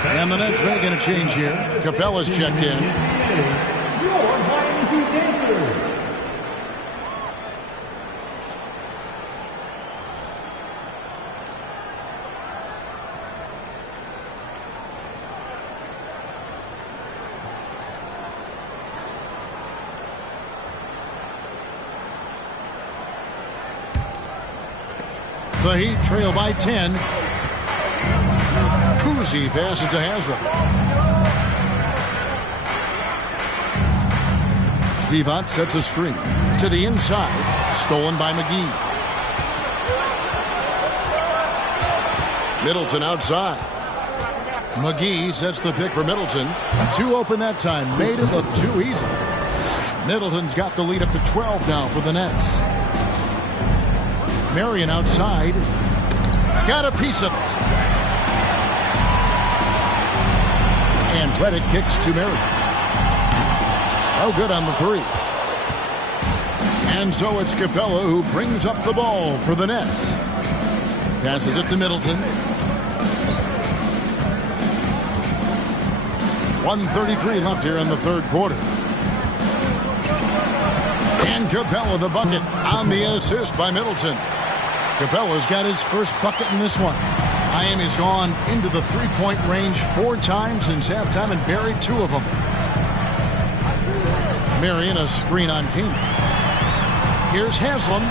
And the Nets making a change here. Capella's checked in. Your Miami Heat dancers. The Heat trail by 10. He passes to Haslam. Divac sets a screen to the inside. Stolen by McGee. Middleton outside. McGee sets the pick for Middleton. 2 open that time. Made it look too easy. Middleton's got the lead up to 12 now for the Nets. Marion outside. Got a piece of it. And Redick kicks to Marion. No good on the 3. And so it's Capella who brings up the ball for the Nets. Passes it to Middleton. 1:33 left here in the third quarter. And Capella the bucket on the assist by Middleton. Capella's got his first bucket in this one. Miami's gone into the three-point range 4 times since halftime and buried 2 of them. Marion a screen on King. Here's Haslam.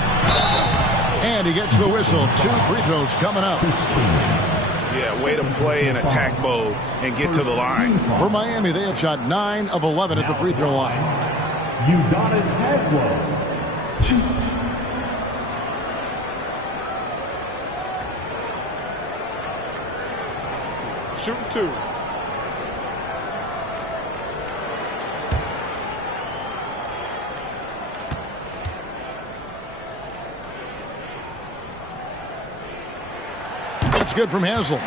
And he gets the whistle. 2 free throws coming up. Yeah, way to play in attack mode and get to the line. For Miami, they have shot 9 of 11 at the free throw line. Udonis Haslam. 2. Shooting 2. That's good from Haslam.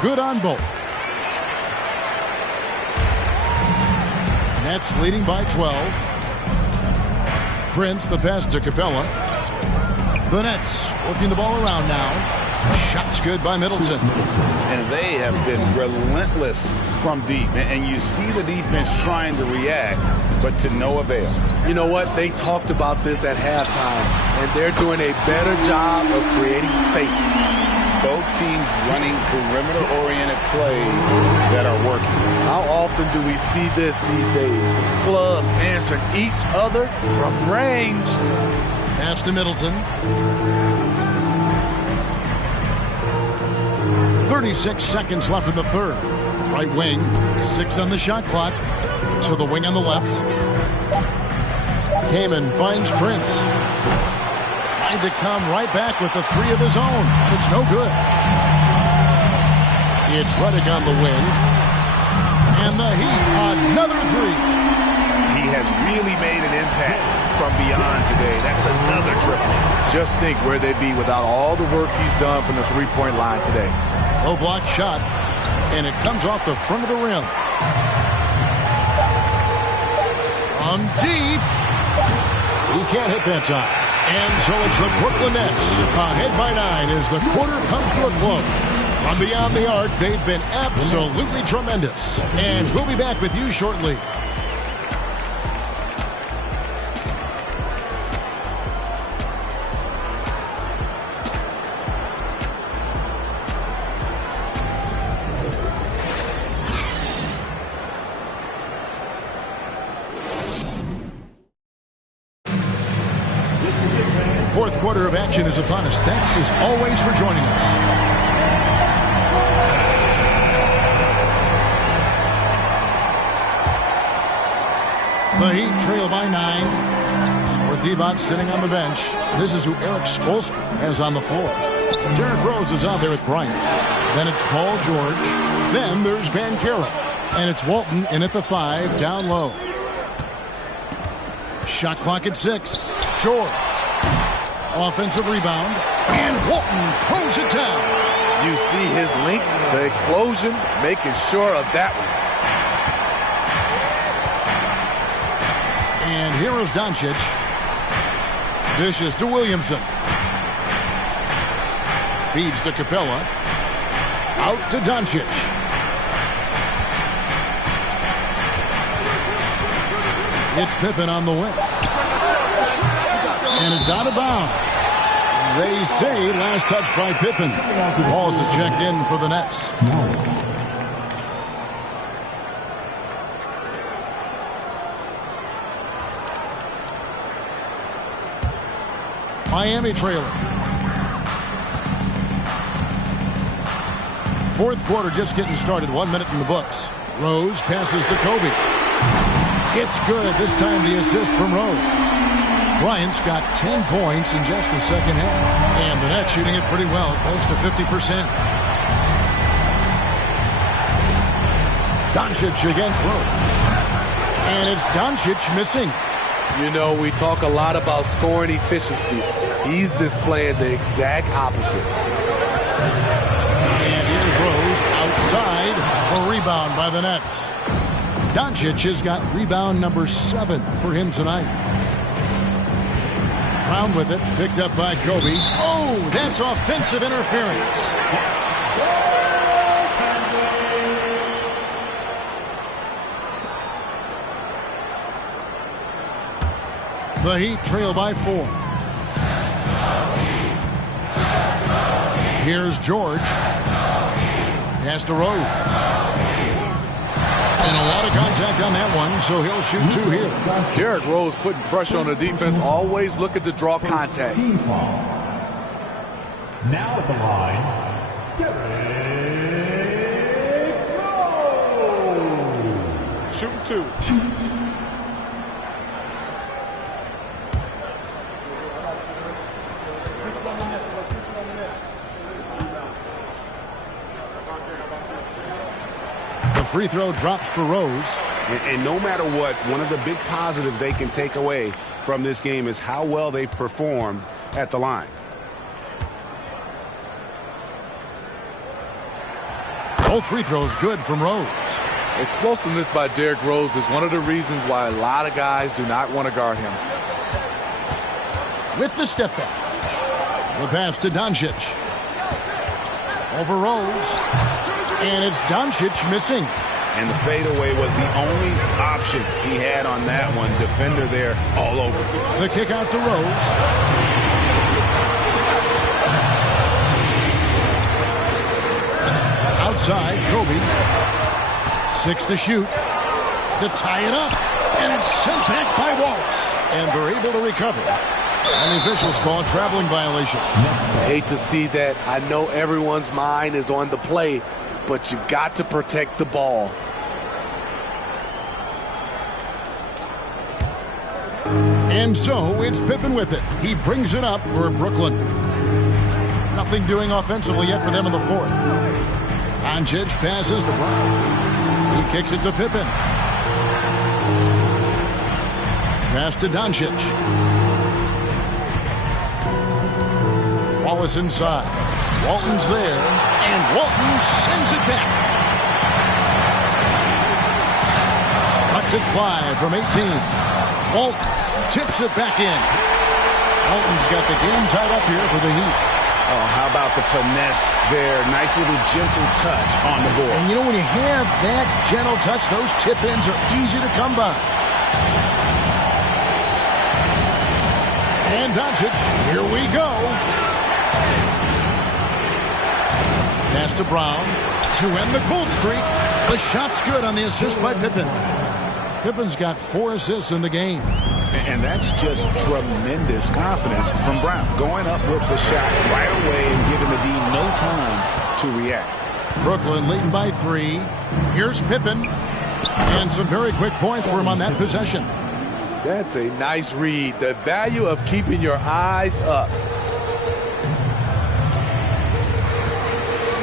Good on both. Nets leading by 12. Prince the pass to Capella. The Nets working the ball around now. Shots good by Middleton. And they have been relentless from deep. And you see the defense trying to react, but to no avail. You know what? They talked about this at halftime, and they're doing a better job of creating space. Both teams running perimeter-oriented plays that are working. How often do we see this these days? Clubs answering each other from range. Pass to Middleton. 36 seconds left in the third. Right wing, 6 on the shot clock. To the wing on the left. Kaman finds Prince. Trying to come right back with the 3 of his own. And it's no good. It's Redick on the wing. And the Heat, another 3. He has really made an impact from beyond today. That's another triple. Just think where they'd be without all the work he's done from the three-point line today. Low block shot, and it comes off the front of the rim. From deep. He can't hit that time. And so it's the Brooklyn Nets ahead by 9 as the quarter comes to a close. From beyond the arc, they've been absolutely tremendous. And we'll be back with you shortly. Fourth quarter of action is upon us. Thanks as always for joining us. The Heat trail by 9. So with Divac sitting on the bench, this is who Eric Spoelstra has on the floor. Derrick Rose is out there with Bryant. Then it's Paul George. Then there's Banchero. And it's Walton in at the 5, down low. Shot clock at 6. Short. Offensive rebound, and Walton throws it down. You see his link, the explosion, making sure of that one. And here is Doncic. Dishes to Williamson. Feeds to Capella. Out to Doncic. It's Pippen on the wing. And it's out of bounds. They say last touch by Pippen. Walls is checked in for the Nets. Miami trailing. Fourth quarter just getting started. 1 minute in the books. Rose passes to Kobe. It's good. This time the assist from Rose. Bryant's got 10 points in just the second half. And the Nets shooting it pretty well, close to 50%. Doncic against Rose. And it's Doncic missing. You know, we talk a lot about scoring efficiency. He's displaying the exact opposite. And here's Rose outside. A rebound by the Nets. Doncic has got rebound number 7 for him tonight. Brown with it, picked up by Kobe. Oh, that's offensive interference. The Heat trail by 4. Here's George. Pass to Rose. And a lot of contact on that one, so he'll shoot 2 here. Derrick Rose putting pressure on the defense. Always looking to draw contact. Now at the line, Derrick Rose. Shooting 2. Free throw drops for Rose. And no matter what, one of the big positives they can take away from this game is how well they perform at the line. Both free throws good from Rose. Explosiveness by Derrick Rose is one of the reasons why a lot of guys do not want to guard him. With the step back. The pass to Doncic. Over Rose. And it's Doncic missing. And the fadeaway was the only option he had on that one. Defender there all over. The kick out to Rose. Outside, Kobe. 6 to shoot. To tie it up. And it's sent back by Wallace. And they're able to recover. And the officials call a traveling violation. Hate to see that. I know everyone's mind is on the play, but you've got to protect the ball. And so it's Pippen with it. He brings it up for Brooklyn. Nothing doing offensively yet for them in the fourth. Doncic passes to Brown. He kicks it to Pippen. Pass to Doncic. Wallace inside. Walton's there. And Walton sends it back. Lets it fly from 18. Walton tips it back in. Walton's got the game tied up here for the Heat. Oh, how about the finesse there? Nice little gentle touch on the board. And you know, when you have that gentle touch, those tip-ins are easy to come by. And Doncic, here we go. Pass to Brown to end the cold streak. The shot's good on the assist by Pippen. Pippen's got 4 assists in the game. And that's just tremendous confidence from Brown. Going up with the shot right away and giving the D no time to react. Brooklyn leading by 3. Here's Pippen. And some very quick points for him on that possession. That's a nice read. The value of keeping your eyes up.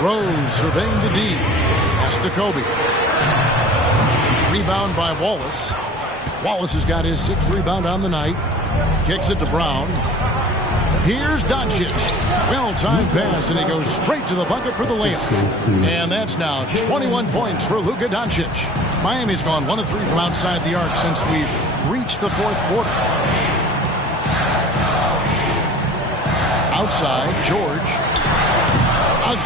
Rose surveying the D. Pass to Kobe. Rebound by Wallace. Wallace has got his 6th rebound on the night. Kicks it to Brown. Here's Doncic. Well-timed pass, and he goes straight to the bucket for the layup. And that's now 21 points for Luka Doncic. Miami's gone 1 of 3 from outside the arc since we've reached the 4th quarter. Outside, George.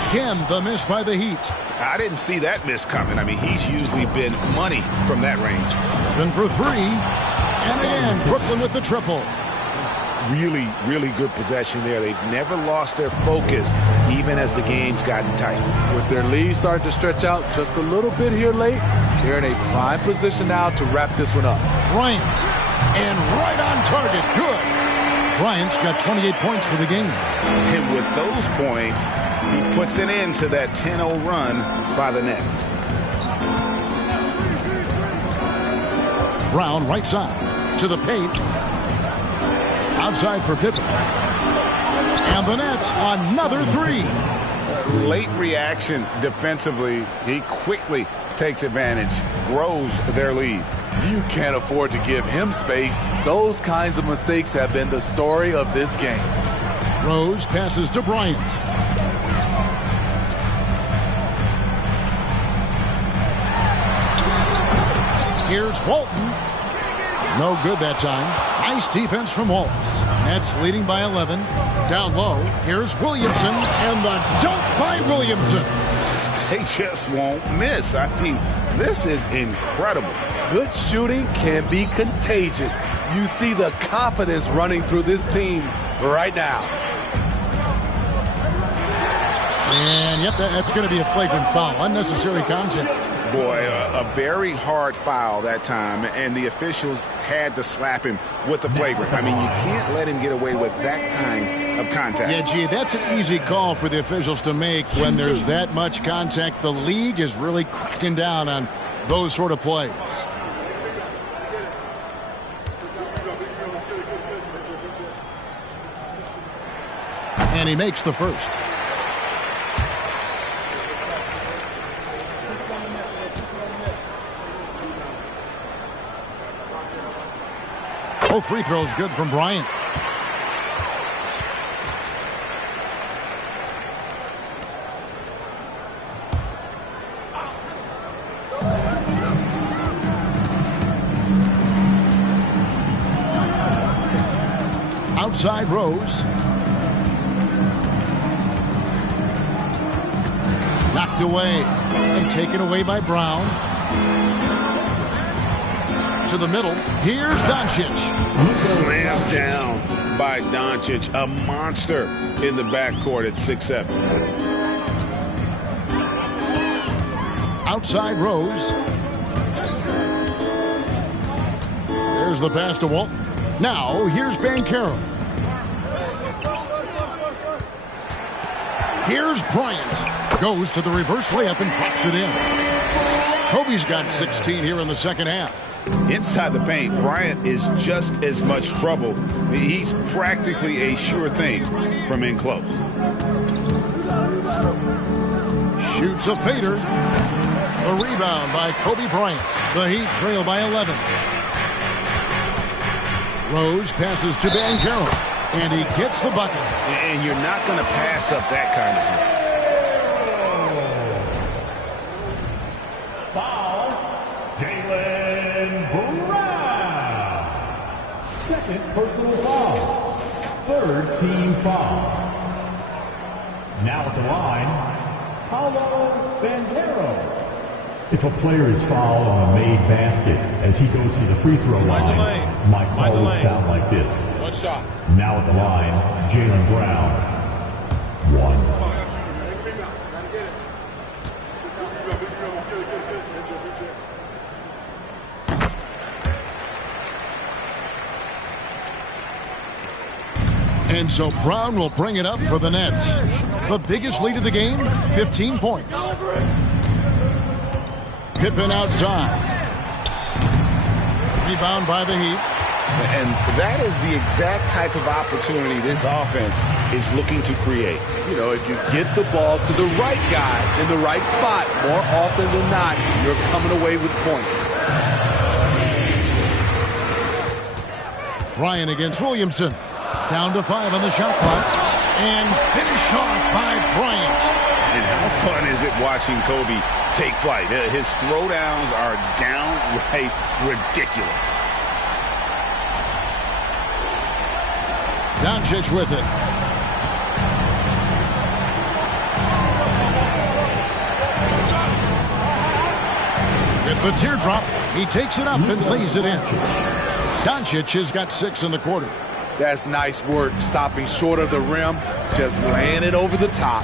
Again, the miss by the Heat. I didn't see that miss coming. I mean, he's usually been money from that range. Pippen for 3. And again, Brooklyn with the triple. Really, really good possession there. They've never lost their focus, even as the game's gotten tight. With their lead starting to stretch out just a little bit here late, they're in a prime position now to wrap this one up. Bryant. And right on target. Good. Bryant's got 28 points for the game. And with those points, he puts an end to that 10-0 run by the Nets. Brown right side to the paint. Outside for Pippen. And the Nets, another three. Late reaction defensively. He quickly takes advantage, grows their lead. You can't afford to give him space. Those kinds of mistakes have been the story of this game. Rose passes to Bryant. Here's Walton. No good that time. Nice defense from Wallace. Nets leading by 11. Down low. Here's Williamson. And the dunk by Williamson. They just won't miss. I mean, this is incredible. Good shooting can be contagious. You see the confidence running through this team right now. And, yep, that's going to be a flagrant foul. Unnecessary contact. Boy, a very hard foul that time, and the officials had to slap him with the flagrant. I mean, you can't let him get away with that kind of contact. Yeah, gee, that's an easy call for the officials to make when there's that much contact. The league is really cracking down on those sort of plays. And he makes the first. Both free throws good from Bryant. Outside Rose. Knocked away and taken away by Brown. To the middle. Here's Doncic. Slammed down by Doncic. A monster in the backcourt at 6'7". Outside Rose. There's the pass to Walton. Now here's Banchero. Here's Bryant. Goes to the reverse layup and drops it in. Kobe's got 16 here in the second half. Inside the paint, Bryant is just as much trouble. He's practically a sure thing from in close. Shoots a fader. A rebound by Kobe Bryant. The Heat trail by 11. Rose passes to Banchero, and he gets the bucket. And you're not going to pass up that kind of play. Second personal foul. Third team foul. Now at the line, Paolo Banchero. If a player is fouled on a made basket as he goes to the free throw line, my call would sound like this. One shot. Now at the line, Jaylen Brown. One. And so Brown will bring it up for the Nets. The biggest lead of the game, 15 points. Pippen outside. Rebound by the Heat. And that is the exact type of opportunity this offense is looking to create. You know, if you get the ball to the right guy in the right spot, more often than not, you're coming away with points. Bryant against Williamson. Down to 5 on the shot clock. And finished off by Bryant. And how fun is it watching Kobe take flight? His throwdowns are downright ridiculous. Doncic with it. With the teardrop, he takes it up and lays it in. Doncic has got 6 in the quarter. That's nice work, stopping short of the rim, just laying it over the top.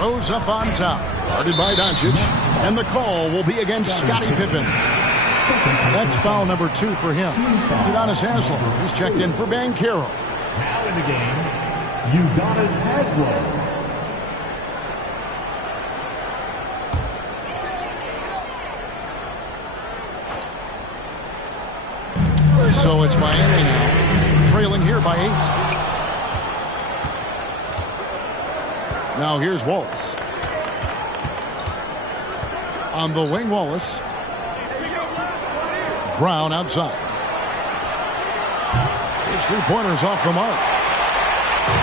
Rose up on top. Guarded by Doncic. And the call will be against Scottie Pippen. That's foul number 2 for him. Udonis Haslem, he's checked in for Banchero. Now in the game, Udonis Haslem. So it's Miami now, trailing here by 8. Now here's Wallace. On the wing, Wallace. Brown outside. His 3-pointers off the mark.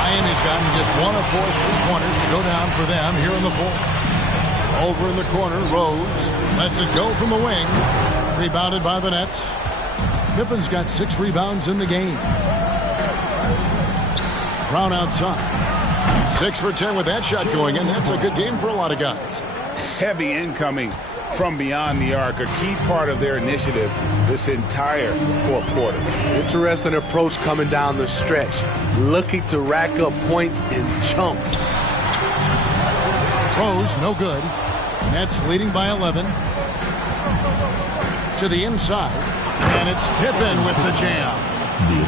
Miami's gotten just 1 of 4 3-pointers to go down for them here in the 4th. Over in the corner, Rose lets it go from the wing. Rebounded by the Nets. Pippen's got 6 rebounds in the game. Brown outside. 6 for 10 with that shot going in. That's a good game for a lot of guys. Heavy incoming from beyond the arc, a key part of their initiative this entire 4th quarter. Interesting approach coming down the stretch, looking to rack up points in chunks. Rose, no good. Nets leading by 11. To the inside, and it's Pippen with the jam.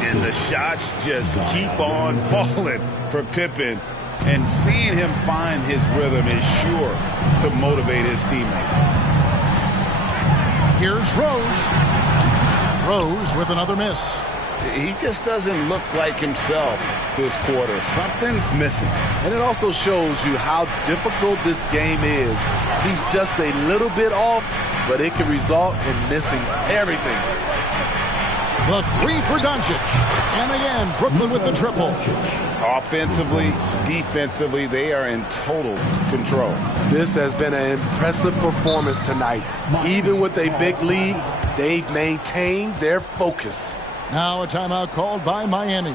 And the shots just keep on falling for Pippen. And seeing him find his rhythm is sure to motivate his teammates. Here's Rose. Rose with another miss. He just doesn't look like himself this quarter. Something's missing. And it also shows you how difficult this game is. He's just a little bit off, but it can result in missing everything. The 3 for doncic. And again, Brooklyn with the triple. Offensively, defensively, they are in total control. This has been an impressive performance tonight. Even with a big lead, they've maintained their focus. Now a timeout called by Miami.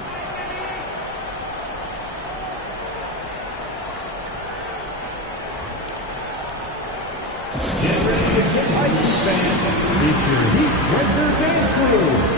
Get ready to get hyped, fans. It's your Heat Winter Dance Crew.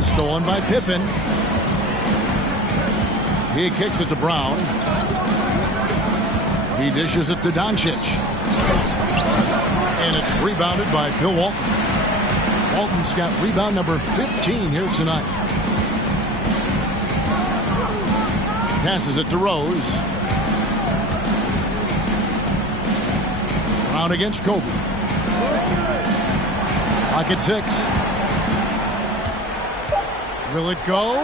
Stolen by Pippen. He kicks it to Brown. He dishes it to doncic. And it's rebounded by Bill Walton. Walton's got rebound number 15 here tonight. Passes it to Rose. Brown against Kobe. Clock at 6. Will it go?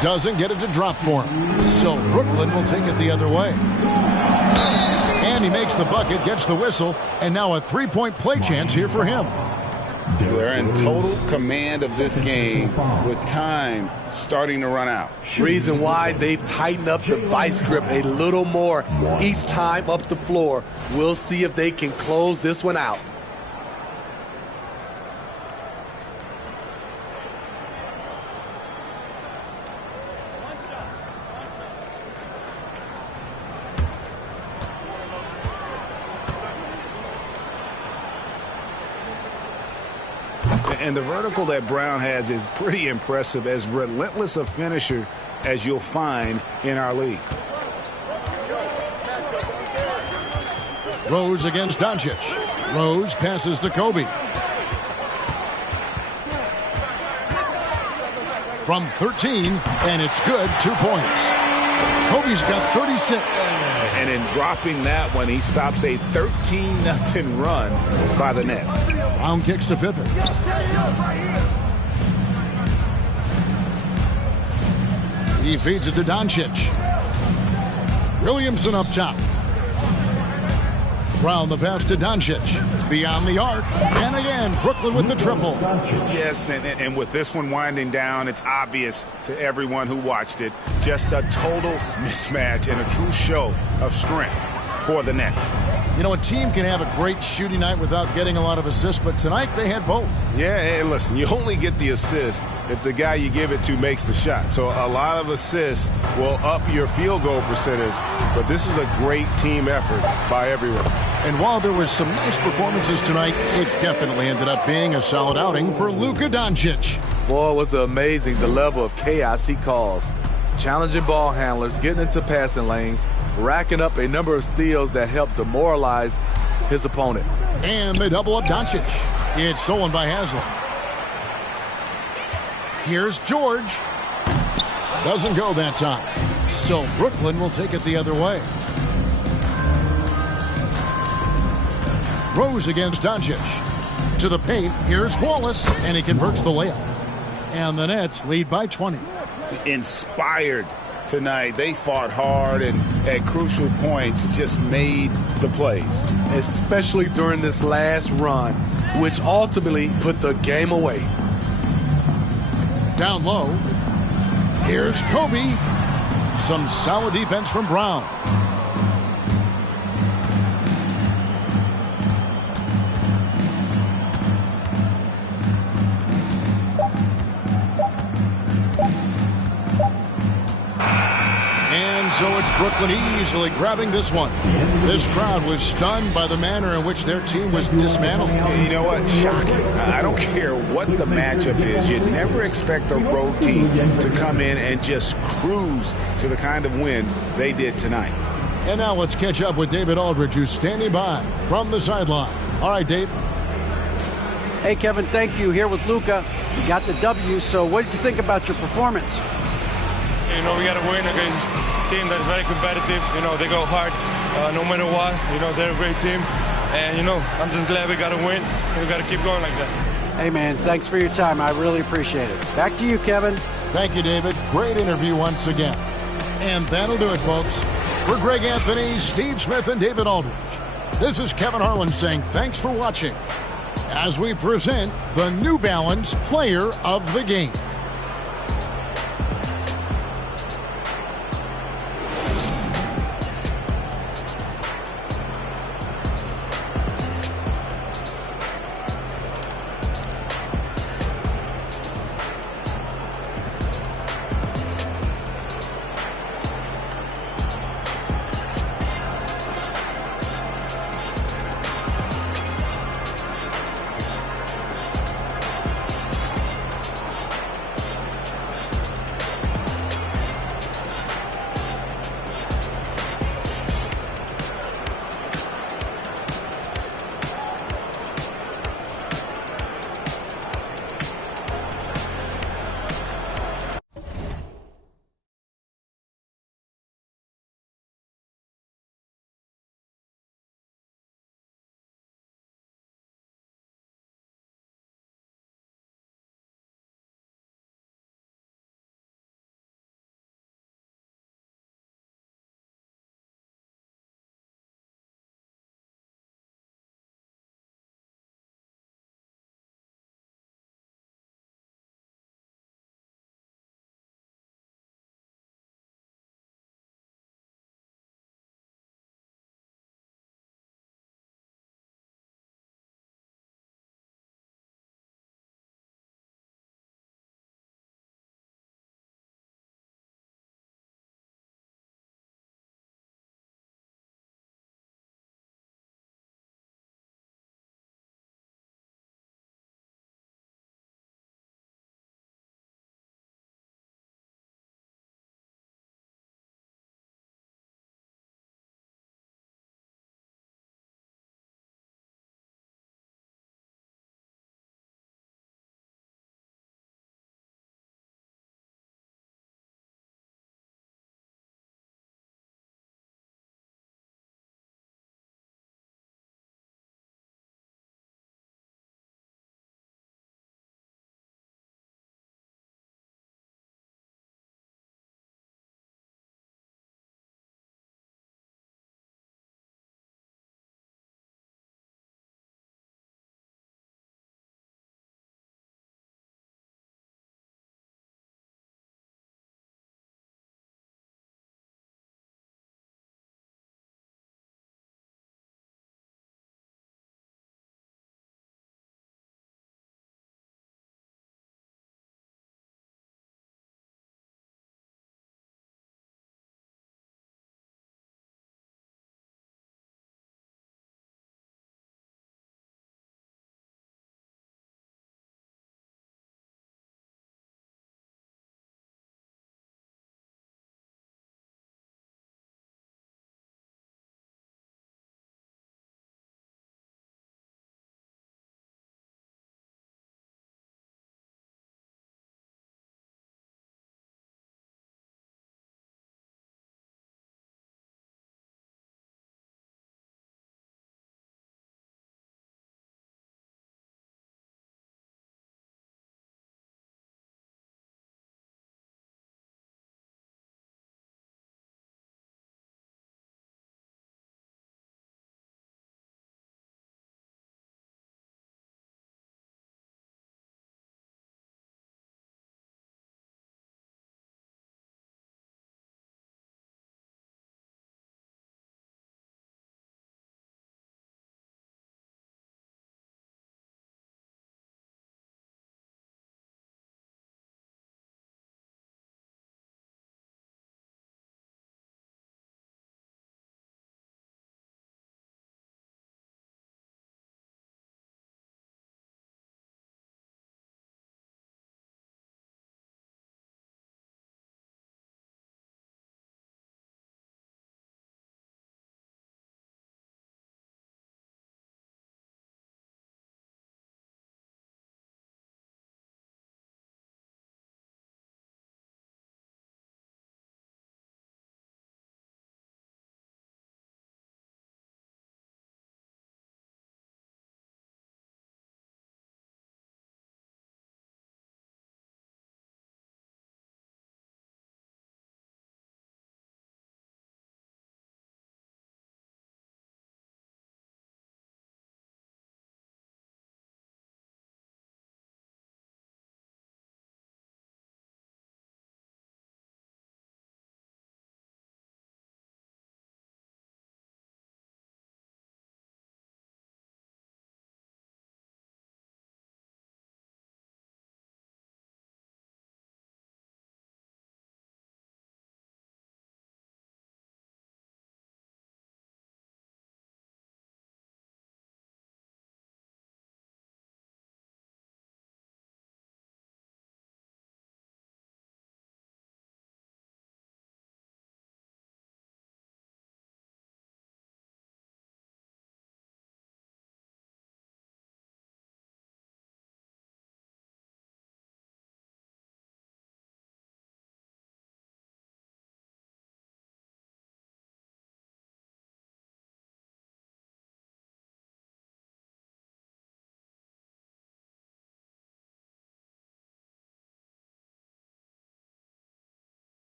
Doesn't get it to drop for him. So Brooklyn will take it the other way. And he makes the bucket, gets the whistle, and now a 3-point play chance here for him. They're in total command of this game with time starting to run out. Reason why they've tightened up the vice grip a little more each time up the floor. We'll see if they can close this one out. And the vertical that Brown has is pretty impressive, as relentless a finisher as you'll find in our league. Rose against Doncic. Rose passes to Kobe. From 13, and it's good, 2 points. Kobe's got 36. And in dropping that one, he stops a 13-0 run by the Nets. Brown kicks to Pippen. He feeds it to Doncic. Williamson up top. Brown the pass to Doncic. Beyond the arc. And again, Brooklyn with the triple. Yes, and with this one winding down, it's obvious to everyone who watched it. Just a total mismatch and a true show of strength for the Nets. You know, a team can have a great shooting night without getting a lot of assists, but tonight they had both. Yeah, and listen, you only get the assist if the guy you give it to makes the shot. So a lot of assists will up your field goal percentage, but this is a great team effort by everyone. And while there was some nice performances tonight, it definitely ended up being a solid outing for Luka Doncic. Boy, it was amazing the level of chaos he caused. Challenging ball handlers, getting into passing lanes, racking up a number of steals that helped demoralize his opponent. And they double up Doncic. It's stolen by Haslam. Here's George. Doesn't go that time. So Brooklyn will take it the other way. Rose against Doncic. To the paint. Here's Wallace. And he converts the layup. And the Nets lead by 20. Inspired tonight. They fought hard and at crucial points just made the plays. Especially during this last run, which ultimately put the game away. Down low. Here's Kobe. Some solid defense from Brown. So it's Brooklyn easily grabbing this one. This crowd was stunned by the manner in which their team was dismantled. You know what? Shocking. I don't care what the matchup is. You never expect a road team to come in and just cruise to the kind of win they did tonight. And now let's catch up with David Aldridge, who's standing by from the sideline. All right, Dave. Hey, Kevin, thank you. Here with Luka. You got the W, so what did you think about your performance? You know, we got to win against a team that is very competitive. You know, they go hard no matter what. You know, they're a great team. And, you know, I'm just glad we got to win. We got to keep going like that. Hey, man, thanks for your time. I really appreciate it. Back to you, Kevin. Thank you, David. Great interview once again. And that'll do it, folks. For Greg Anthony, Steve Smith, and David Aldridge, this is Kevin Harlan saying thanks for watching as we present the New Balance Player of the Game.